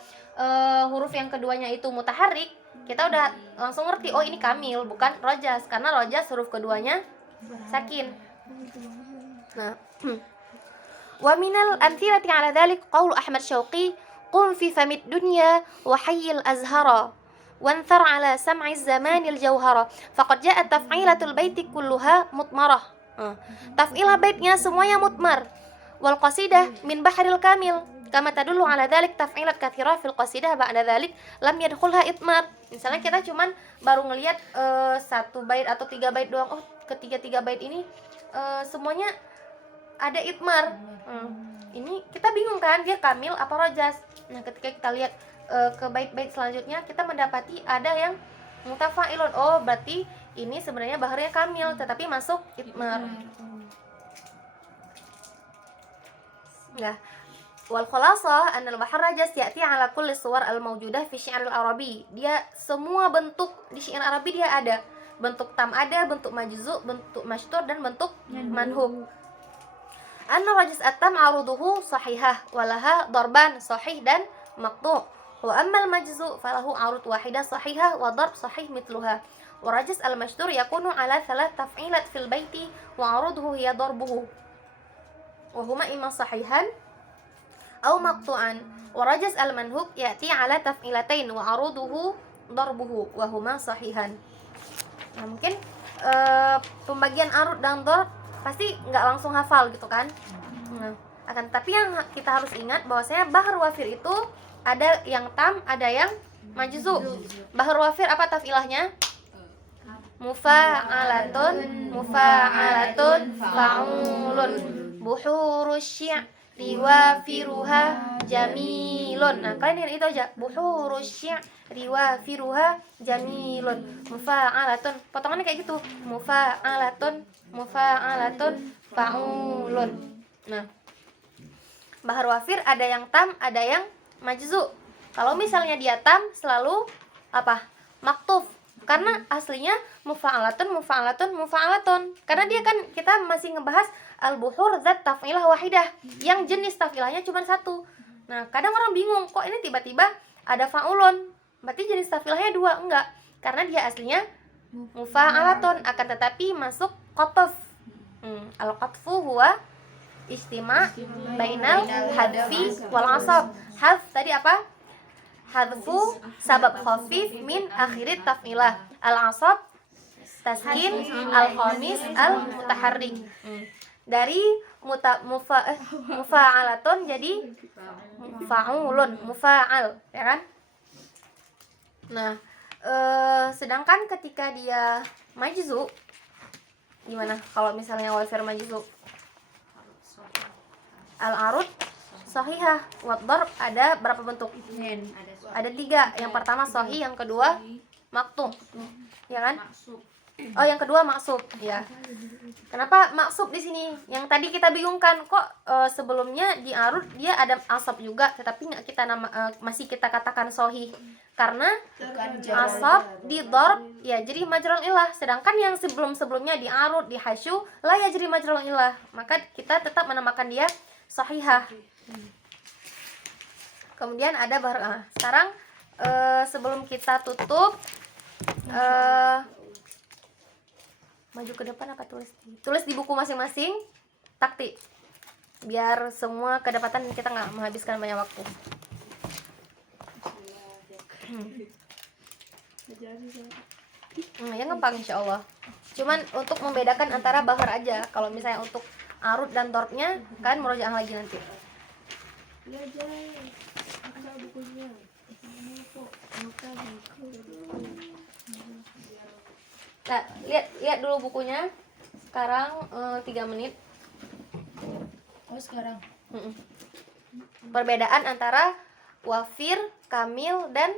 huruf yang keduanya itu mutaharrik, kita udah langsung ngerti oh ini kamil bukan rajas, karena rajas huruf keduanya sakin. Nah, wa minal amthilati ala dhalik qaul Ahmad Syauqi qum fi famid dunya wa hayyil azhara wanthar ala sam'i zamanil jauhara faqad ja'at taf'ilatul baiti kulluha mutmarah. Taf'ilah baitnya semuanya mutmar. Wal qasidah min bahril kamil kama tadullu ala dhalik taf'ilat katsira fil qasidah ba'da dhalik lam yadkhulha itmar. Misalnya kita cuman baru ngelihat satu bait atau 3 bait doang, oh ketiga bait ini semuanya ada itmar. Ini kita bingung kan dia kamil apa rajas. Nah, ketika kita lihat ke bait-bait selanjutnya kita mendapati ada yang mutafa'ilun. Oh, berarti ini sebenarnya baharnya kamil tetapi masuk itmar. Nah, wal khulasa anna al-bahr rajas ya'ti ala kulli suwar al-mawjudah fi syi'r al-arabi. Dia semua bentuk di syair Arabi dia ada. Bentuk tam ada, bentuk majzu, bentuk masytur dan bentuk manhub. Anna rajas at-tam aruduhu sahihah walaha darban sahih dan maqtu'. Wa amma al-majzu falahu arud wahidah sahihah wa darb sahih mithluha. Wa rajas al-masytur yakunu ala thalath taf'ilat fil baiti wa aruduhu hiya darbuhu. Wa huma imma sahihan aw maqtu'an. Wa rajas al-manhub ya'ti ala taf'ilatain wa aruduhu darbuhu wa huma sahihan. Nah, mungkin pembagian arud dan darb pasti nggak langsung hafal gitu kan. Nah, akan tapi yang kita harus ingat bahwasanya bahr wafir itu ada yang tam, ada yang majzu. Bahr wafir apa taf'ilahnya? Mufa'alatun, mufa'alatun, fa'ulun. Buhurus riwafiruha jamilun. Nah, kalian ingat itu aja. Buhurus syi' riwafiruha jamilun. Mufa'alatun. Potongannya kayak gitu. Mufa'alatun, mufa'alatun, fa'ulun. Nah, bahar wafir ada yang tam, ada yang majzu. Kalau misalnya dia tam selalu apa? Maktuf. Karena aslinya mufa'alatun, mufa'alatun, mufa'alatun. Karena dia kan kita masih ngebahas al-buhur zat taf'ilah wahidah, yang jenis taf'ilahnya cuma satu. Nah, kadang orang bingung, kok ini tiba-tiba ada fa'ulun? Berarti jenis taf'ilahnya dua? Enggak. Karena dia aslinya mufa'alatun, akan tetapi masuk qatf. Al-qatfu huwa istima' bainal hadfi wal asab. Hadf tadi apa? Hadfu sabab khafif min akhirit taf'ilah. Al-asab taskin al-khamis al-mutaharrik. Dari mufa'alatun jadi fa'ulun, mufa'al, ya kan? Nah, sedangkan ketika dia majzu gimana? Kalau misalnya wafir majzu, al-arud sahihah, wadharb ada berapa bentuk? Ada 3. Yang pertama sahih, yang kedua maktum, ya kan? Oh, yang kedua maksub, ya. Kenapa maksub di sini? Yang tadi kita bingungkan, kok sebelumnya di arud dia ada asab juga, tetapi nggak kita masih kita katakan sahih. Karena asab di dharb ya jadi majrul ilah, sedangkan yang sebelum-sebelumnya di arud, di hasyu la ya jadi majrul ilah, maka kita tetap menamakan dia sahihah. Kemudian ada sekarang sebelum kita tutup, maju ke depan apa tulis di buku masing-masing taktik, biar semua kedapatan kita nggak menghabiskan banyak waktu. Ya gampang insya Allah. Cuman untuk membedakan antara bahar aja. Kalau misalnya untuk arud dan dhorbnya kan murojaah lagi nanti. Nah, lihat dulu bukunya. Sekarang 3 menit. Oh, sekarang. Perbedaan antara wafir, kamil, dan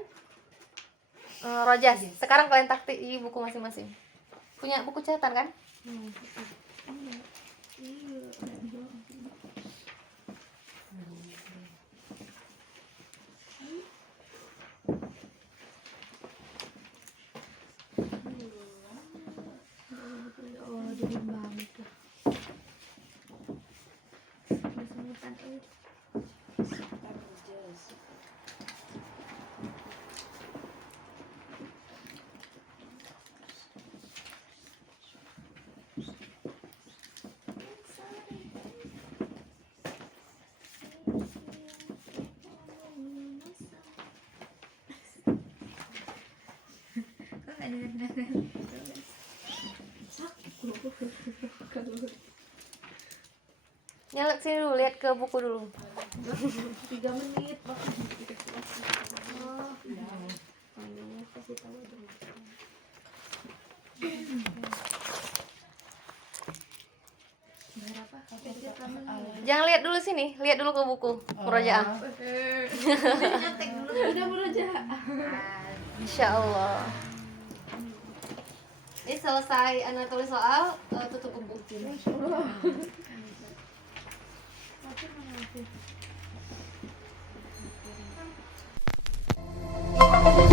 rojas. Sekarang kalian taktik di buku masing-masing. Punya buku catatan kan? Oh, dingin banget lah. Kesemutan Nyelek sini dulu, lihat ke buku dulu. 3 menit bahkan. Jangan lihat dulu sini, lihat dulu ke buku murojaah. Udah murojaah. Insya Allah. Ini selesai Anda tulis soal, tutup buku. Tapi